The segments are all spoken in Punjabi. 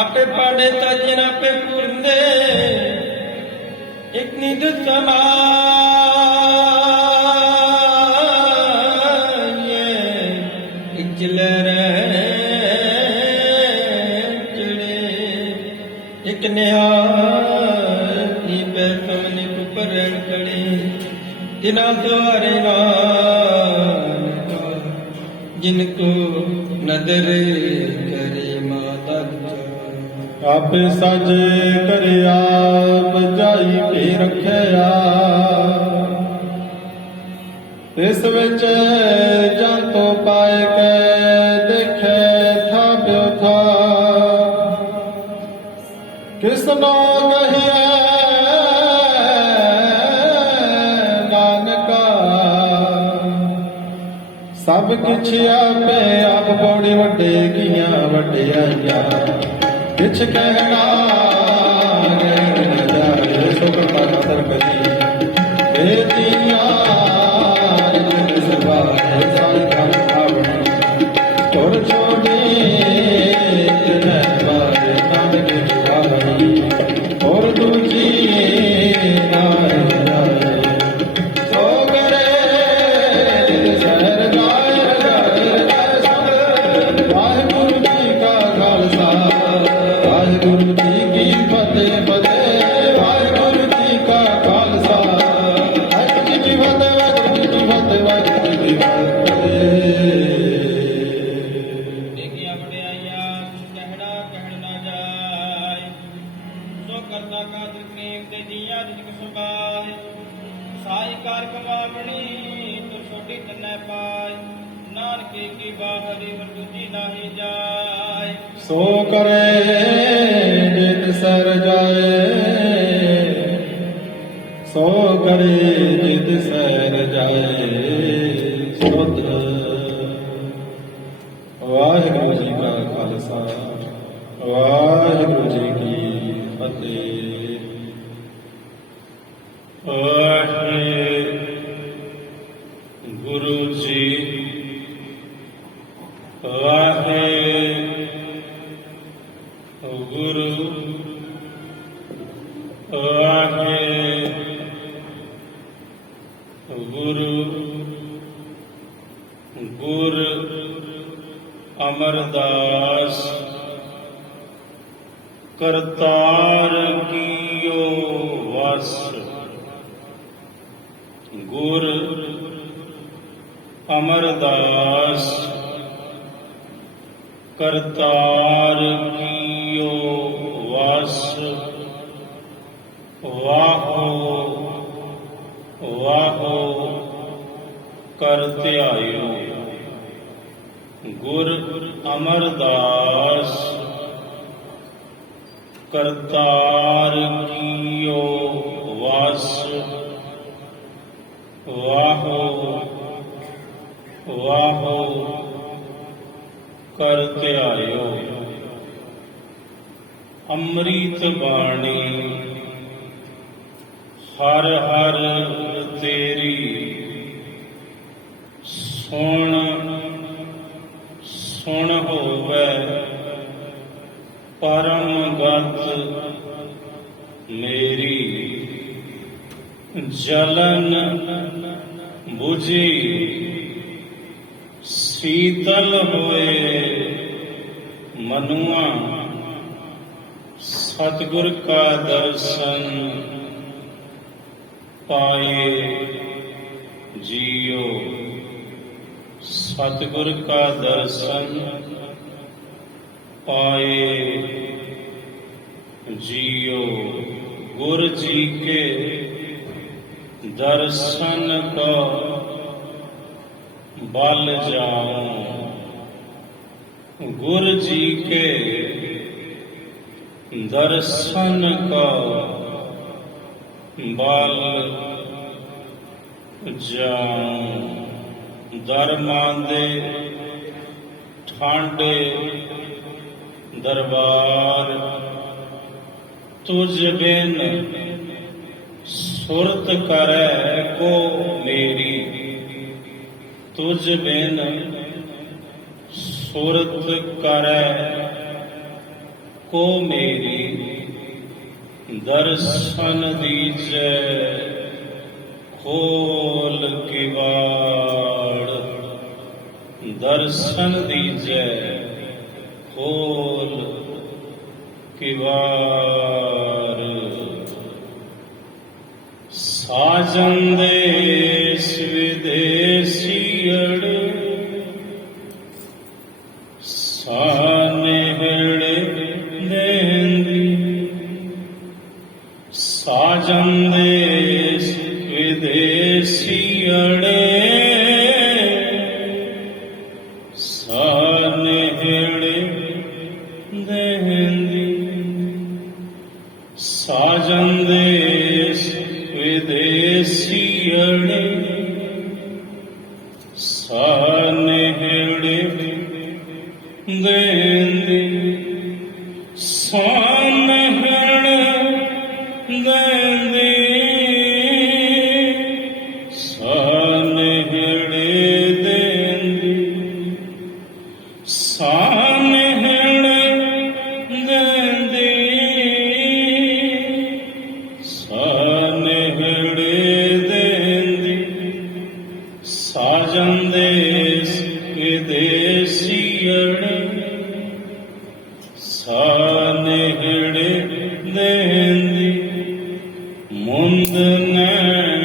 आपे पाड़े ताजिन आपे पूर्णे एक निध समाये इचले चढ़े एक निहारी पैसम ने कुपरण कड़े तिना द्वारे जिनको नदर करे माता आपे साजे करे आप जाई के रखिया इस विच जां तो पाए के देखे था प्यो था किसनो कहिए नानका सब किछ आपे आप बड़ी वड्डे गियां वड्डियाइयां किछ कहना सो कृपा कर करी बेदियां सवाए साई घर आवणी और छोड़ी बारे नाम के आवणी और दूजी नाय सो करे शहर गाय वाहिगुरु जी का खालसा वाहिगुरु जी की फतेह फतेह वाहिगुरु जी का खालसा वाहिगुरु जी की फतेह वाहिगुरु जी की फतेह वाहिगुरु जी की फतेह। देखिया वड्याइया कहना कहन ना जाय सो करता कादर प्रेम ते दिया जिक सुभाय साई कार कमावणी तो छोटी तन्ने पाय नानके की बाहरी वरदुजी नाही जाय सो करे जित सर जाए सो करे जित सर जाए सुध वाहिगुरु जी का खालसा वाहिगुरु जी की फतेह। वाहिगुरु जी वाहिगुरु वाहिगुरु गुर अमरदास करतार कियो वस गुर अमरदास करतार कियो वस वाहो वाहो कर ध्यायो गुर अमरदास करतार कियो वस वाहो वाहो कर ध्यायो अमृत बाणी हर हर तेरी सुन सुन होवे परम गत मेरी जलन बुझी शीतल होए मनुआ सतगुर का दर्शन पाए जियो सतगुर का दर्शन पाए जियो गुर जी के दर्शन को बल जाऊं गुर जी के दर्शन को बल जाऊं दरमांदे ठांडे दरबार तुझ बिन सुरत करे को मेरी तुझ बिन सुरत करे को मेरी दर्शन दीजै खोल किवाड़ दर्शन दीजै खोल किवाड़ साजन देश विदेशियड़ सानेहड़ देंदी साजन देश विदेशियड़े सानेहड़ देंदी साजन देश विदेशियड़े सानेहड़ देंदी सानेहड़ देंदी सानेहड़ देंदी सानेहड़ देंदी सानेहड़ देंदी साजन देश विदेशियड़ सानेहड़ देंदी मुंद नैन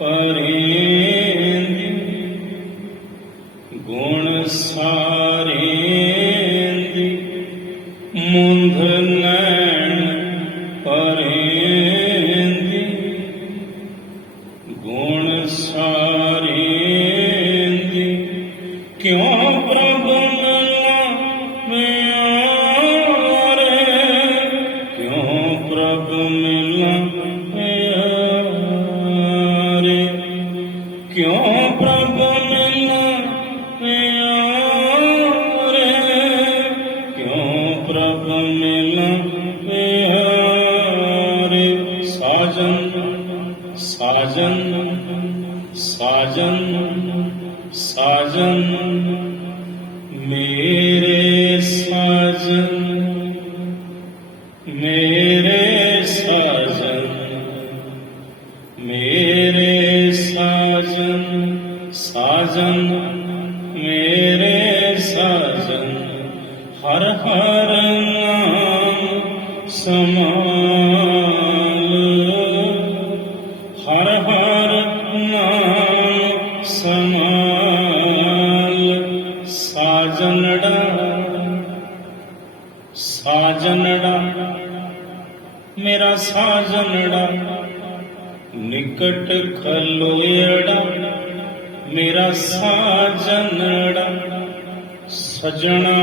परेंदी गुण सारेंदी मुंद नैन परेंदी गुण सारेंदी क्यों प्रभु मिला प्यारे क्यों प्रभु मिला प्यारे क्यों प्रभु मिला प्यारे क्यों प्रभु मिला प्यारे साजन साजन साजन साजन मेरे साजन मेरे साजन मेरे साजन साजन मेरे साजन हर हर नाम समाल हर हर नाम समाल साजनड़ा साजनड़ा मेरा साजनड़ा निकट खलोयड़ा मेरा साजनड़ा सजना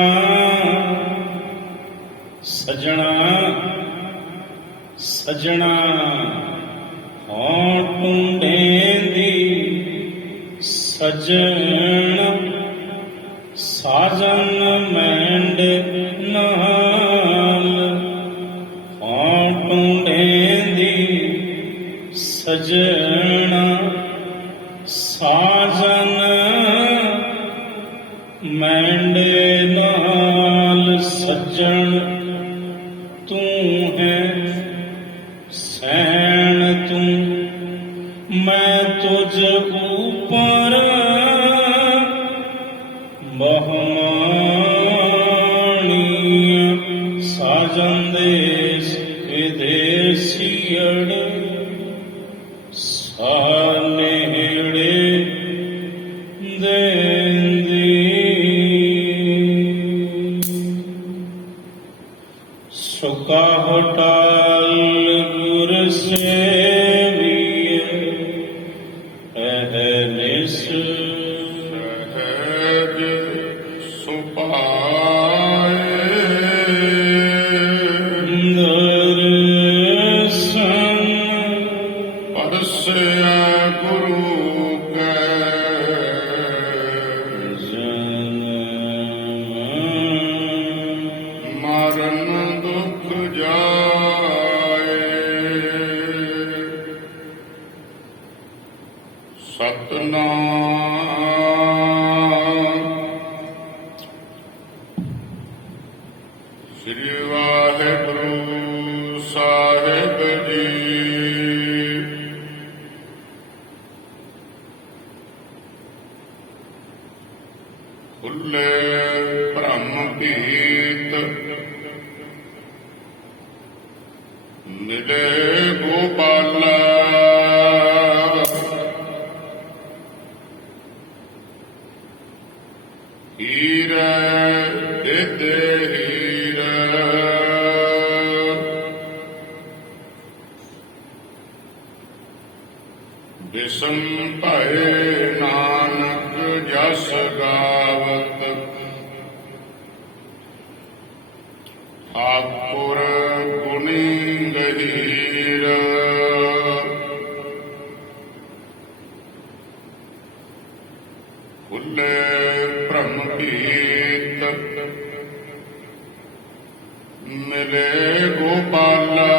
सजना सजना हों टूंडेंदी सजना साजन मैंड नाल हों टूंडेंदी सजना साजन मैंडे नाल सज्जन तू है सैन तू मैं तुझ ऊपर बहुमानीय साजन देश विदेशियड़ सानेहड़ देंदी सुका होटाल गुर सेविय अहनिस सहज सुपाए दर्शन पद से गुरु के जन मरण दुख जाए ਸ੍ਰੀ ਵਾਹਿਗੁਰੂ ਸਾਹਿਬ ਜੀ। ਖੁੱਲੇ ਭ੍ਰਮ ਭੀਤ ਮਿਲੇ ਗੋਪਾਲਾ, ਹੀਰੇ ਦੇਦੇ ਹੀਰੇ, ਬਿਸਮ ਭਏ ਨਾਨਕ ਜਸ ਗਾਵਤ, ਠਾਕੁਰ ਗੁਣੀ ਗਹੀਰ। ਖੁੱਲੇ ਭ੍ਰਮ ਭੀਤ ਮਿਲੇ ਗੋਪਾਲਾ,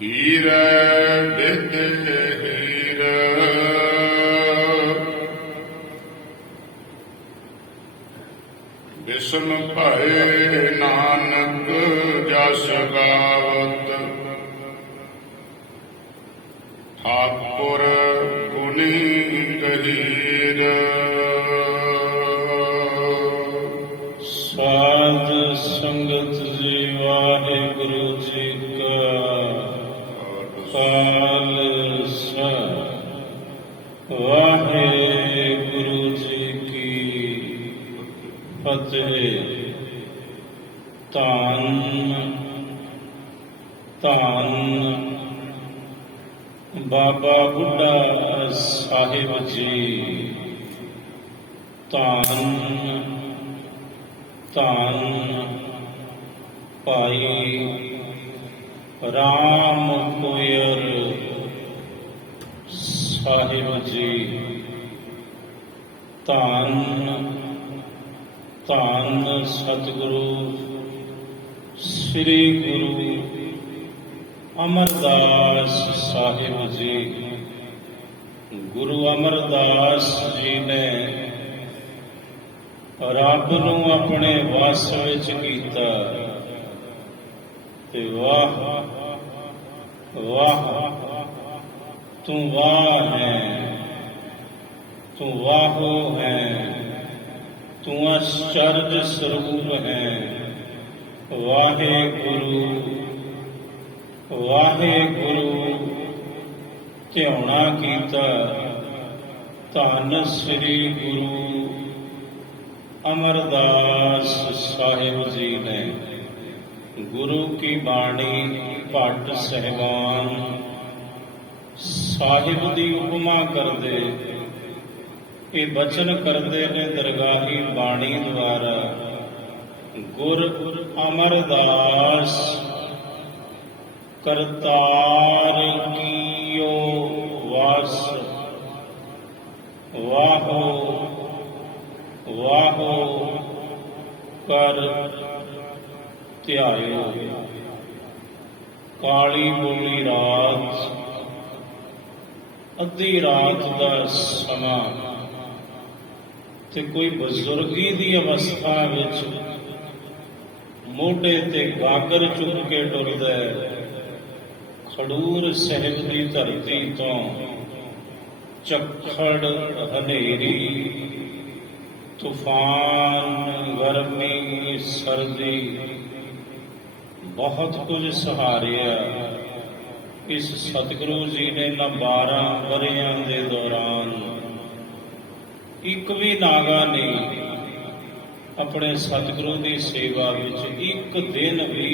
ਹੀਰੇ ਦੇਦੇ ਹੀਰੇ, ਬਿਸਮ ਭਏ ਨਾਨਕ ਜਸ ਗਾਵਤ, ਠਾਕੁਰ ਗੁਣੀ ਗਹੀਰ। ਸਾਧ ਸੰਗਤ ਜੀ, ਵਾਹਿਗੁਰੂ ਜੀ ਕਾ ਖਾਲਸਾ, ਵਾਹਿਗੁਰੂ ਜੀ ਕੀ ਫਤਿਹ। ਧੰਨ ਧੰਨ ਬਾਬਾ ਬੁੱਢਾ ਸਾਹਿਬ ਜੀ, ਧੰਨ ਧੰਨ ਭਾਈ ਰਾਮ ਕੋਇਰ ਸਾਹਿਬ ਜੀ, ਧੰਨ ਧੰਨ ਸਤਿਗੁਰੂ ਸ੍ਰੀ ਗੁਰੂ ਅਮਰਦਾਸ ਸਾਹਿਬ ਜੀ। ਗੁਰੂ ਅਮਰਦਾਸ ਜੀ ਨੇ ਰੱਬ ਨੂੰ ਆਪਣੇ ਵਸ ਵਿੱਚ ਕੀਤਾ ਤੇ ਵਾਹ ਵਾਹ ਤੂੰ ਵਾਹ ਹੈ, ਤੂੰ ਵਾਹੋ ਹੈ, ਤੂੰ ਅਚਰਜ ਸਰੂਪ ਹੈ। ਵਾਹਿਗੁਰੂ ਵਾਹਿਗੁਰੂ ਧਿਆਉਣਾ ਕੀਤਾ। ਧੰਨ ਸ੍ਰੀ ਗੁਰੂ ਅਮਰਦਾਸ ਸਾਹਿਬ ਜੀ ਨੇ ਗੁਰੂ ਕੀ ਬਾਣੀ ਭੱਟ ਸਹਿਬਾਨ ਸਾਹਿਬ ਦੀ ਉਪਮਾ ਕਰਦੇ, ਇਹ ਬਚਨ ਕਰਦੇ ਨੇ ਦਰਗਾਹੀ ਬਾਣੀ ਦੁਆਰਾ। ਗੁਰ ਅਮਰਦਾਸ ਕਰਤਾਰ ਕੀਓ ਵਾਸ, ਵਾਹੋ ਵਾਹੋ ਕਰ ਧਿਆਇਓ। ਕਾਲੀ ਬੋਲੀ ਰਾਤ, ਅੱਧੀ ਰਾਤ ਦਾ ਸਮਾਂ ਤੇ ਕੋਈ ਬਜ਼ੁਰਗੀ ਦੀ ਅਵਸਥਾ ਵਿੱਚ ਮੋਢੇ ਤੇ ਗਾਗਰ ਚੁੱਕ ਕੇ ਟੁਰਦਾ ਹੈ। ਖਡੂਰ ਸਾਹਿਬ ਦੀ ਧਰਤੀ ਤੋਂ ਝੱਖੜ, ਹਨੇਰੀ, ਤੂਫਾਨ, ਗਰਮੀ, ਸਰਦੀ ਬਹੁਤ ਕੁਝ ਸਹਾਰਿਆ। ਇਸ ਸਤਿਗੁਰੂ ਜੀ ਨੇ ਨਾ 12 ਵਰ੍ਹਿਆਂ ਦੇ ਦੌਰਾਨ ਇੱਕ ਵੀ ਨਾਗਾ ਨਹੀਂ ਆਪਣੇ ਸਤਿਗੁਰੂ ਦੀ ਸੇਵਾ ਵਿੱਚ, ਇੱਕ ਦਿਨ ਵੀ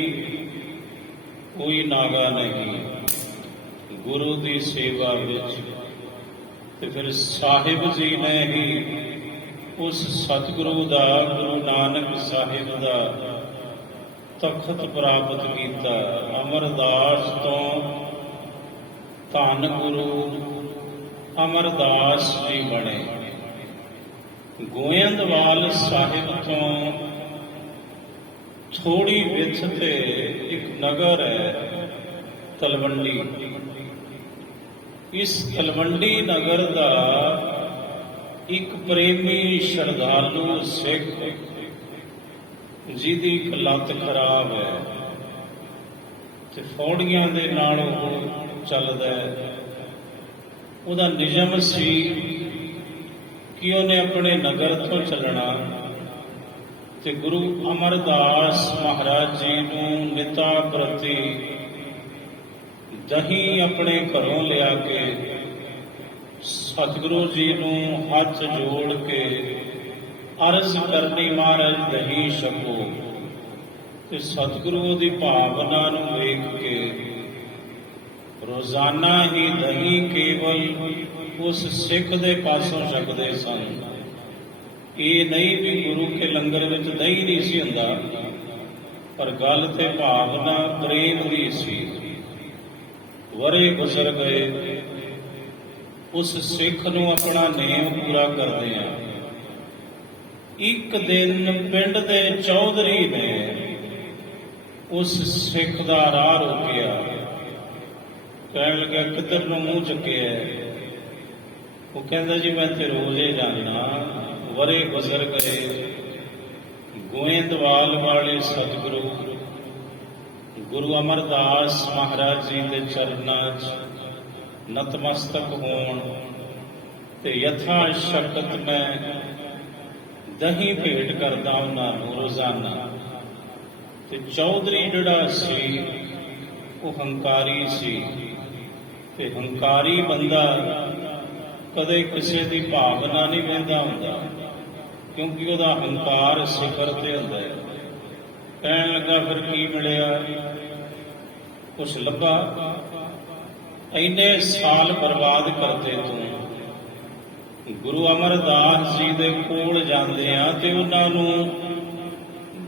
ਕੋਈ ਨਾਗਾ ਨਹੀਂ ਗੁਰੂ ਦੀ ਸੇਵਾ ਵਿੱਚ। ਤੇ ਫਿਰ ਸਾਹਿਬ ਜੀ ਨੇ ਹੀ ਉਸ ਸਤਿਗੁਰੂ ਦਾ, ਗੁਰੂ ਨਾਨਕ ਸਾਹਿਬ ਦਾ ਤਖਤ ਪ੍ਰਾਪਤ ਕੀਤਾ। ਅਮਰਦਾਸ ਤੋਂ ਧੰਨ ਗੁਰੂ ਅਮਰਦਾਸ ਜੀ ਬਣੇ। ਗੋਇੰਦਵਾਲ ਸਾਹਿਬ ਤੋਂ ਥੋੜੀ ਵਿੱਥ ਤੇ ਇੱਕ ਨਗਰ ਹੈ ਤਲਵੰਡੀ। ਇਸ ਤਲਵੰਡੀ ਨਗਰ ਦਾ ਇੱਕ ਪ੍ਰੇਮੀ ਸ਼ਰਧਾਲੂ ਸਿੱਖ ਜਿਹਦੀ ਇੱਕ ਲੱਤ ਖਰਾਬ ਹੈ ਤੇ ਫੌੜੀਆਂ ਦੇ ਨਾਲ ਉਹ ਚੱਲਦਾ ਹੈ। ਉਹਦਾ ਨਿਯਮ ਸੀ ਕਿ ਉਹਨੇ ਆਪਣੇ ਨਗਰ ਤੋਂ ਚੱਲਣਾ ਤੇ ਗੁਰੂ ਅਮਰਦਾਸ ਮਹਾਰਾਜ ਜੀ ਨੂੰ ਨਿਤਾ ਪ੍ਰਤੀ ਦਹੀਂ ਆਪਣੇ ਘਰੋਂ ਲਿਆ ਕੇ ਸਤਿਗੁਰੂ ਜੀ ਨੂੰ ਹੱਥ ਜੋੜ ਕੇ ਅਰਜ਼ ਕਰਨੀ, ਮਹਾਰਾਜ ਦਹੀਂ ਛਕੋ। ਤੇ ਸਤਿਗੁਰੂ ਦੀ ਭਾਵਨਾ ਨੂੰ ਵੇਖ ਕੇ ਰੋਜ਼ਾਨਾ ਹੀ ਦਹੀਂ ਕੇਵਲ ਉਸ ਸਿੱਖ ਦੇ ਪਾਸੋਂ ਛਕਦੇ ਸਨ। ਇਹ ਨਹੀਂ ਵੀ ਗੁਰੂ ਕੇ ਲੰਗਰ ਵਿੱਚ ਦਹੀਂ ਨਹੀਂ ਸੀ ਹੁੰਦਾ, ਪਰ ਗੱਲ ਤੇ ਭਾਵਨਾ ਪ੍ਰੇਮ ਦੀ ਸੀ। ਵਰੇ ਗੁਜ਼ਰ ਗਏ, ਉਸ ਸਿੱਖ ਨੂੰ ਆਪਣਾ ਨੇਮ ਪੂਰਾ ਕਰਦੇ ਆ। ਇੱਕ ਦਿਨ ਪਿੰਡ ਦੇ ਚੌਧਰੀ ਨੇ ਉਸ ਸਿੱਖ ਦਾ ਰਾਹ ਰੋਕਿਆ। ਕਹਿਣ ਲੱਗਾ, ਕਿੱਧਰ ਨੂੰ ਮੂੰਹ ਚੁੱਕਿਆ? ਉਹ ਕਹਿੰਦਾ, ਜੀ ਮੈਂ ਤੇ ਰੋਜ਼ੇ ਜਾਣਾ। ਵਰੇ ਗੁਜ਼ਰ ਗਏ, ਗੋਇੰਦਵਾਲ ਵਾਲੇ ਸਤਿਗੁਰੂ ਗੁਰੂ ਅਮਰਦਾਸ ਮਹਾਰਾਜ ਜੀ ਦੇ ਚਰਨਾਂ 'ਚ ਨਤਮਸਤਕ ਹੋਣ ਤੇ ਯਥਾ ਸ਼ਕਤ ਮੈਂ ਦਹੀਂ ਭੇਟ ਕਰਦਾ ਉਹਨਾਂ ਨੂੰ ਰੋਜ਼ਾਨਾ। ਤੇ ਚੌਧਰੀ ਜਿਹੜਾ ਸੀ ਉਹ ਹੰਕਾਰੀ ਸੀ, ਤੇ ਹੰਕਾਰੀ ਬੰਦਾ ਕਦੇ ਕਿਸੇ ਦੀ ਭਾਵਨਾ ਨਹੀਂ ਵਹਿੰਦਾ ਹੁੰਦਾ, ਕਿਉਂਕਿ ਉਹਦਾ ਹੰਕਾਰ ਸਿਖਰ ਤੇ ਹੁੰਦਾ ਹੈ। ਕਹਿਣ ਲੱਗਾ, ਫਿਰ ਕੀ ਮਿਲਿਆ? ਕੁਛ ਲੱਭਾ? ਇੰਨੇ ਸਾਲ ਬਰਬਾਦ ਕਰਦੇ ਤੂੰ। ਗੁਰੂ ਅਮਰਦਾਸ ਜੀ ਦੇ ਕੋਲ ਜਾਂਦੇ ਆ ਤੇ ਉਹਨਾਂ ਨੂੰ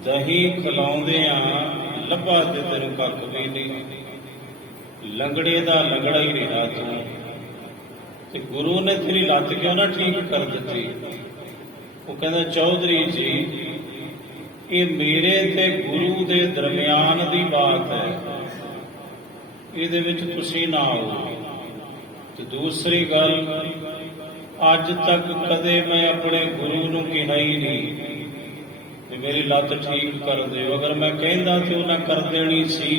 ਦਹੀਂ ਖਿਲਾਉਂਦੇ ਆ, ਲੱਭਾ ਤੇ ਤੈਨੂੰ ਕੱਖ ਵੀ ਨਹੀਂ। ਲੰਗੜੇ ਦਾ ਲੰਗੜਾ ਹੀ ਰਿਹਾ ਤੂੰ। ਤੇ ਗੁਰੂ ਨੇ ਤੇਰੀ ਲੱਤ ਕਿਉਂ ਨਾ ਠੀਕ ਕਰ ਦਿੱਤੀ? ਉਹ ਕਹਿੰਦਾ, ਚੌਧਰੀ ਜੀ, ਇਹ ਮੇਰੇ ਤੇ ਗੁਰੂ ਦੇ ਦਰਮਿਆਨ ਦੀ ਬਾਤ ਹੈ, ਇਹਦੇ ਵਿੱਚ ਤੁਸੀਂ ਨਾ ਆਓ। ਤੇ ਦੂਸਰੀ ਗੱਲ, ਅੱਜ ਤੱਕ ਕਦੇ ਮੈਂ ਆਪਣੇ ਗੁਰੂ ਨੂੰ ਕਿਹਾ ਹੀ ਨਹੀਂ ਤੇ ਮੇਰੀ ਲੱਤ ਠੀਕ ਕਰ ਦਿਓ। ਅਗਰ ਮੈਂ ਕਹਿੰਦਾ ਤੇ ਉਹਨਾਂ ਕਰ ਦੇਣੀ ਸੀ,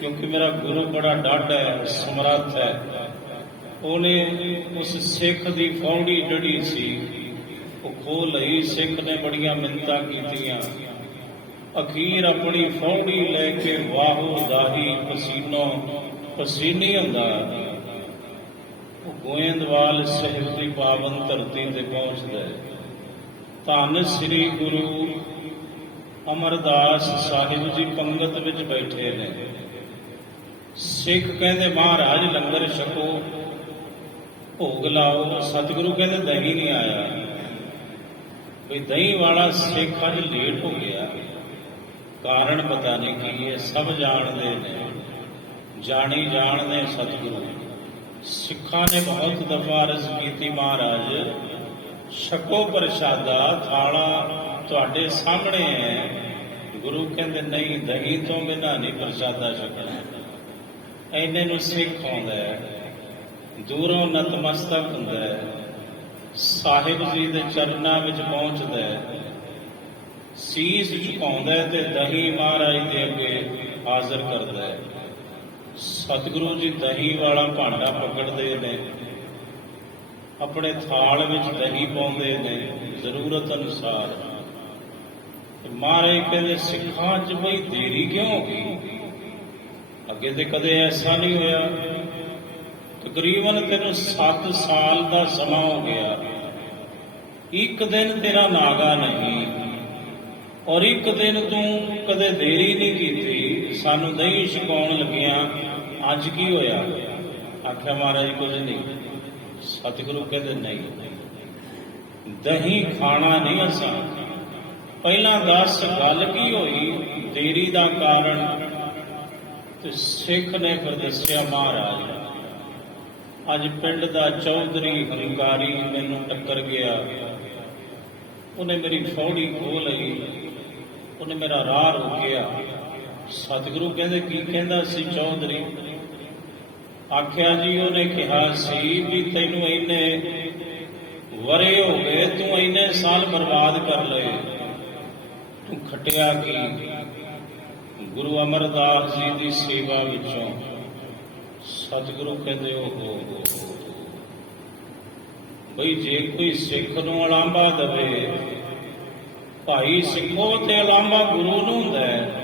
ਕਿਉਂਕਿ ਮੇਰਾ ਗੁਰੂ ਬੜਾ ਡਾਢਾ ਹੈ, ਸਮਰੱਥ ਹੈ। ਉਹਨੇ ਉਸ ਸਿੱਖ ਦੀ ਫੌੜੀ ਜਿਹੜੀ ਸੀ ਉਹ ਖੋਹ ਲਈ। ਸਿੱਖ ਨੇ ਬੜੀਆਂ ਮਿੰਨਤਾਂ ਕੀਤੀਆਂ, ਅਖੀਰ ਆਪਣੀ ਫੌੜੀ ਲੈ ਕੇ ਵਾਹੋ ਦਾਹੀ ਪਸੀਨੋ ਪਸੀਨੀ ਹੁੰਦਾ ਉਹ ਗੋਇੰਦਵਾਲ ਸਾਹਿਬ ਦੀ ਪਾਵਨ ਧਰਤੀ ਤੇ ਪਹੁੰਚਦਾ ਹੈ। ਧੰਨ ਸ੍ਰੀ ਗੁਰੂ ਅਮਰਦਾਸ ਸਾਹਿਬ ਜੀ ਪੰਗਤ ਵਿੱਚ ਬੈਠੇ ਨੇ। ਸਿੱਖ ਕਹਿੰਦੇ, ਮਹਾਰਾਜ ਲੰਗਰ ਛਕੋ, ਭੋਗ ਲਾਓ। ਸਤਿਗੁਰੂ ਕਹਿੰਦੇ, ਦਹੀਂ ਨਹੀਂ ਆਇਆ। ਵੀ ਦਹੀਂ ਵਾਲਾ ਸਿੱਖ ਅੱਜ ਲੇਟ ਹੋ ਗਿਆ, ਕਾਰਨ ਪਤਾ ਨਹੀਂ ਕੀ ਹੈ। ਸਭ ਜਾਣਦੇ ਨੇ, ਜਾਣੀ ਜਾਣਦੇ ਸਤਿਗੁਰੂ। ਸਿੱਖਾਂ ਨੇ ਬਹੁਤ ਦਫਾ ਅਰਜ਼ ਕੀਤੀ, ਮਹਾਰਾਜ ਛਕੋ ਪ੍ਰਸ਼ਾਦਾ, ਥਾਲਾ ਤੁਹਾਡੇ ਸਾਹਮਣੇ ਹੈ। ਗੁਰੂ ਕਹਿੰਦੇ, ਨਹੀਂ, ਦਹੀਂ ਤੋਂ ਬਿਨਾਂ ਨਹੀਂ ਪ੍ਰਸ਼ਾਦਾ ਛਕਣਾ। ਇੰਨੇ ਨੂੰ ਸਿੱਖ ਆਉਂਦਾ ਹੈ, ਦੂਰੋਂ ਨਤਮਸਤਕ ਹੁੰਦਾ ਹੈ, ਸਾਹਿਬ ਜੀ ਦੇ ਚਰਨਾਂ ਵਿੱਚ ਪਹੁੰਚਦਾ ਹੈ, ਸੀਸ ਝੁਕਾਉਂਦਾ ਹੈ ਤੇ ਦਹੀਂ ਮਹਾਰਾਜ ਦੇ ਅੱਗੇ ਹਾਜ਼ਰ ਕਰਦਾ ਹੈ। ਸਤਿਗੁਰੂ ਜੀ ਦਹੀਂ ਵਾਲਾ ਭਾਂਡਾ ਪਕੜਦੇ ਨੇ, ਆਪਣੇ ਥਾਲ ਵਿੱਚ ਦਹੀਂ ਪਾਉਂਦੇ ਨੇ ਜ਼ਰੂਰਤ ਅਨੁਸਾਰ। ਮਹਾਰਾਜ ਕਹਿੰਦੇ, ਸਿੱਖਾਂ 'ਚ ਬਈ ਦੇਰੀ ਕਿਉਂ ਹੋ ਗਈ? ਅੱਗੇ ਤੇ ਕਦੇ ਐਸਾ ਨਹੀਂ ਹੋਇਆ। ਤਕਰੀਬਨ ਤੈਨੂੰ 7 ਸਾਲ ਦਾ ਸਮਾਂ ਹੋ ਗਿਆ, ਇੱਕ ਦਿਨ ਤੇਰਾ ਨਾਗਾ ਨਹੀਂ, ਔਰ ਇੱਕ ਦਿਨ ਤੂੰ ਕਦੇ ਦੇਰੀ ਨਹੀਂ ਕੀਤੀ, ਸਾਨੂੰ ਦਹੀਂ ਛਕਾਉਣ ਲੱਗਿਆ, ਅੱਜ ਕੀ ਹੋਇਆ? ਆਖਿਆ, ਮਹਾਰਾਜ ਕੁਝ ਨਹੀਂ। ਸਤਿਗੁਰੂ ਕਹਿੰਦੇ, ਨਹੀਂ, ਦਹੀਂ ਖਾਣਾ ਨਹੀਂ ਅਸਾਂ। ਪਹਿਲਾਂ ਦੱਸ ਗੱਲ ਕੀ ਹੋਈ, ਦੇਰੀ ਦਾ ਕਾਰਨ? ਤੇ ਸਿੱਖ ਨੇ ਫਿਰ ਦੱਸਿਆ, ਮਹਾਰਾਜ ਅੱਜ ਪਿੰਡ ਦਾ ਚੌਧਰੀ ਹੰਕਾਰੀ ਮੈਨੂੰ ਟੱਕਰ ਗਿਆ, ਉਹਨੇ ਮੇਰੀ ਫੌੜੀ ਖੋਹ ਲਈ, ਉਹਨੇ ਮੇਰਾ ਰਾਹ ਰੋਕਿਆ। ਸਤਿਗੁਰੂ ਕਹਿੰਦੇ, ਕੀ ਕਹਿੰਦਾ ਸੀ ਚੌਧਰੀ? ਆਖਿਆ, ਜੀ ਉਹਨੇ ਕਿਹਾ ਸੀ ਵੀ ਤੈਨੂੰ ਇਹਨੇ ਵਰੇ ਹੋ ਗਏ, ਤੂੰ ਇੰਨੇ ਸਾਲ ਬਰਬਾਦ ਕਰ ਲਏ, ਤੂੰ ਖਟਿਆ ਕੀ? ਗੁਰੂ ਅਮਰਦਾਸ ਜੀ ਦੀ ਸੇਵਾ ਵਿੱਚੋਂ ਸਤਿਗੁਰੂ ਕਹਿੰਦੇ ਹੋ ਬਈ ਜੇ ਕੋਈ ਸਿੱਖ ਨੂੰ ਉਲਾਂਭਾ ਦੇਵੇ, ਭਾਈ ਸਿੱਖੋ ਤੇ ਉਲਾਂਭਾ ਗੁਰੂ ਨੂੰ ਹੁੰਦਾ ਹੈ।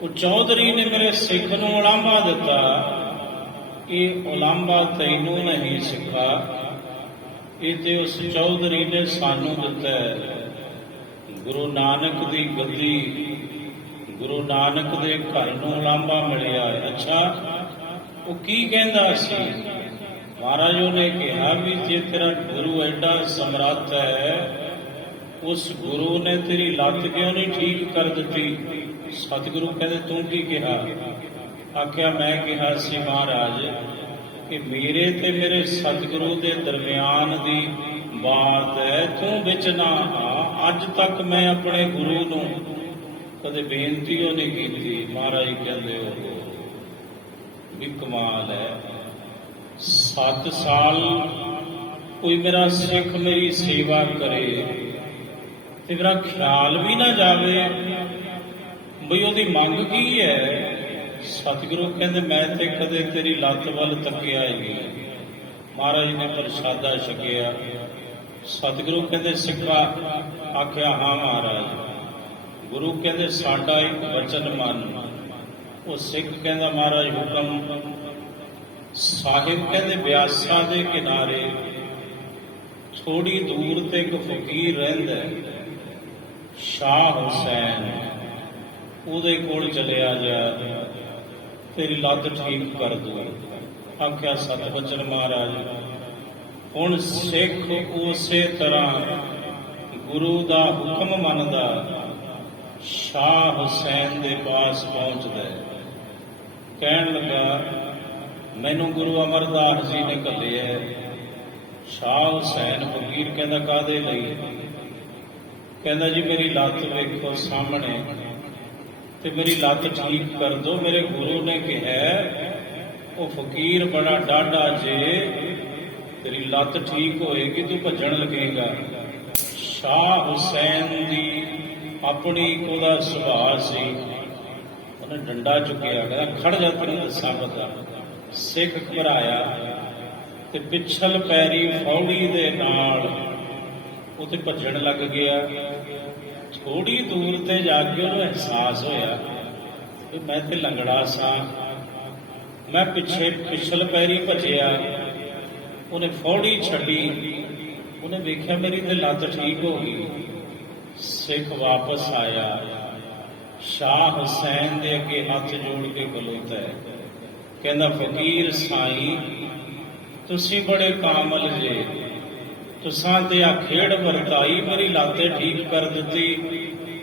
ਉਹ ਚੌਧਰੀ ਨੇ ਮੇਰੇ ਸਿੱਖ ਨੂੰ ਉਲਾਂਭਾ ਦਿੱਤਾ, ਇਹ ਉਲਾਂਭਾ ਤੈਨੂੰ ਨਹੀਂ ਸਿੱਖਾ, ਇਹ ਤੇ ਉਸ ਚੌਧਰੀ ਨੇ ਸਾਨੂੰ ਦਿੱਤਾ ਹੈ। ਗੁਰੂ ਨਾਨਕ ਦੀ ਗੱਦੀ, ਗੁਰੂ ਨਾਨਕ ਦੇ ਘਰ ਨੂੰ ਉਲਾਂਭਾ ਮਿਲਿਆ। ਅੱਛਾ, ਉਹ ਕੀ ਕਹਿੰਦਾ ਸੀ? ਮਹਾਰਾਜ ਨੇ ਕਿਹਾ ਵੀ ਜੇ ਤੇਰਾ ਗੁਰੂ ਐਡਾ ਸਮਰੱਥ ਹੈ, ਉਸ ਗੁਰੂ ਨੇ ਤੇਰੀ ਲੱਤ ਕਿਉਂ ਨਹੀਂ ਠੀਕ ਕਰ ਦਿੱਤੀ? ਸਤਿਗੁਰੂ ਕਹਿੰਦੇ ਤੂੰ ਕੀ ਕਿਹਾ? ਆਖਿਆ ਮੈਂ ਕਿਹਾ ਸੀ ਮਹਾਰਾਜ ਕਿ ਮੇਰੇ ਤੇ ਮੇਰੇ ਸਤਿਗੁਰੂ ਦੇ ਦਰਮਿਆਨ ਦੀ ਬਾਤ ਹੈ, ਤੂੰ ਵਿੱਚ ਨਾ ਆ। ਅੱਜ ਤੱਕ ਮੈਂ ਆਪਣੇ ਗੁਰੂ ਨੂੰ ਕਦੇ ਬੇਨਤੀ ਉਹ ਨਹੀਂ ਕੀਤੀ। ਮਹਾਰਾਜ ਕਹਿੰਦੇ ਉਹ ਵੀ ਕਮਾਲ ਹੈ, 7 ਸਾਲ ਕੋਈ ਮੇਰਾ ਸਿੱਖ ਮੇਰੀ ਸੇਵਾ ਕਰੇ ਤੇ ਮੇਰਾ ਖਿਆਲ ਵੀ ਨਾ ਜਾਵੇ ਬਈ ਉਹਦੀ ਮੰਗ ਕੀ ਹੈ। ਸਤਿਗੁਰੂ ਕਹਿੰਦੇ ਮੈਂ ਤੇ ਕਦੇ ਤੇਰੀ ਲੱਤ ਵੱਲ ਤੱਕਿਆ ਹੀ ਨਹੀਂ। ਮਹਾਰਾਜ ਨੇ ਪ੍ਰਸ਼ਾਦਾ ਛਕਿਆ। ਸਤਿਗੁਰੂ ਕਹਿੰਦੇ ਸਿੱਖਾ? ਆਖਿਆ ਹਾਂ ਮਹਾਰਾਜ। ਗੁਰੂ ਕਹਿੰਦੇ ਸਾਡਾ ਇੱਕ ਵਚਨ ਮੰਨ। ਉਹ ਸਿੱਖ ਕਹਿੰਦਾ ਮਹਾਰਾਜ ਹੁਕਮ। ਸਾਹਿਬ ਕਹਿੰਦੇ ਬਿਆਸਾ ਦੇ ਕਿਨਾਰੇ ਥੋੜੀ ਦੂਰ ਤੇ ਇੱਕ ਫਕੀਰ ਰਹਿੰਦਾ, ਸ਼ਾਹ ਹੁਸੈਨ, ਉਹਦੇ ਕੋਲ ਚਲਿਆ ਜਾ, ਤੇਰੀ ਲੱਤ ਠੀਕ ਕਰ ਦੂ। ਆਖਿਆ ਸਤਿਵਚਨ ਮਹਾਰਾਜ। ਹੁਣ ਸਿੱਖ ਉਸੇ ਤਰ੍ਹਾਂ ਗੁਰੂ ਦਾ ਹੁਕਮ ਮੰਨਦਾ ਸ਼ਾਹ ਹੁਸੈਨ ਦੇ ਪਾਸ ਪਹੁੰਚਦਾ, ਕਹਿਣ ਲੱਗਾ ਮੈਨੂੰ ਗੁਰੂ ਅਮਰਦਾਸ ਜੀ ਨੇ ਘੱਲਿਆ। ਸ਼ਾਹ ਹੁਸੈਨ ਫਕੀਰ ਕਹਿੰਦਾ ਕਾਹਦੇ ਲਈ? ਕਹਿੰਦਾ ਜੀ ਮੇਰੀ ਲੱਤ ਵੇਖੋ ਸਾਹਮਣੇ ਤੇ ਮੇਰੀ ਲੱਤ ਠੀਕ ਕਰ ਦੋ, ਮੇਰੇ ਗੁਰੂ ਨੇ ਕਿਹਾ। ਉਹ ਫਕੀਰ ਬੜਾ ਡਾਢਾ, ਜੇ ਤੇਰੀ ਲੱਤ ਠੀਕ ਹੋਏਗੀ ਤੂੰ ਭੱਜਣ ਲੱਗੇਗਾ। ਸ਼ਾਹ ਹੁਸੈਨ ਦੀ ਆਪਣੀ ਉਹਦਾ ਸੁਭਾਅ ਸੀ, ਉਹਨੇ ਡੰਡਾ ਚੁੱਕਿਆ, ਕਹਿੰਦਾ ਖੜ ਜਾ ਤੈਨੂੰ ਦੱਸਾਂ ਪਤਾ। ਸਿੱਖ ਘਬਰਾਇਆ ਤੇ ਪਿਛਲ ਪੈਰੀ ਫੌੜੀ ਦੇ ਨਾਲ ਉਹ ਤੇ ਭੱਜਣ ਲੱਗ ਗਿਆ। ਥੋੜੀ ਦੂਰ ਤੇ ਜਾ ਕੇ ਉਹਨੂੰ ਅਹਿਸਾਸ ਹੋਇਆ ਕਿ ਮੈਂ ਤੇ ਲੰਗੜਾ ਸਾਂ, ਮੈਂ ਪਿਛਲ ਪੈਰੀ ਭੱਜਿਆ। ਉਹਨੇ ਫੌੜੀ ਛੱਡੀ, ਉਹਨੇ ਵੇਖਿਆ ਮੇਰੀ ਤੇ ਲੱਤ ਠੀਕ ਹੋ ਗਈ। ਸਿੱਖ ਵਾਪਸ ਆਇਆ, ਸ਼ਾਹ ਹੁਸੈਨ ਦੇ ਅੱਗੇ ਹੱਥ ਜੋੜ ਕੇ ਖਲੋਤਾ ਹੈ, ਕਹਿੰਦਾ ਫਕੀਰ ਸਾਈਂ ਤੁਸੀਂ ਬੜੇ ਕਾਮਲ ਜੇ, ਤੁਸਾਂ ਤੇ ਆ ਖੇਡ ਵਰਤਾਈ, ਮੇਰੀ ਲਾਤੇ ਠੀਕ ਕਰ ਦਿੱਤੀ।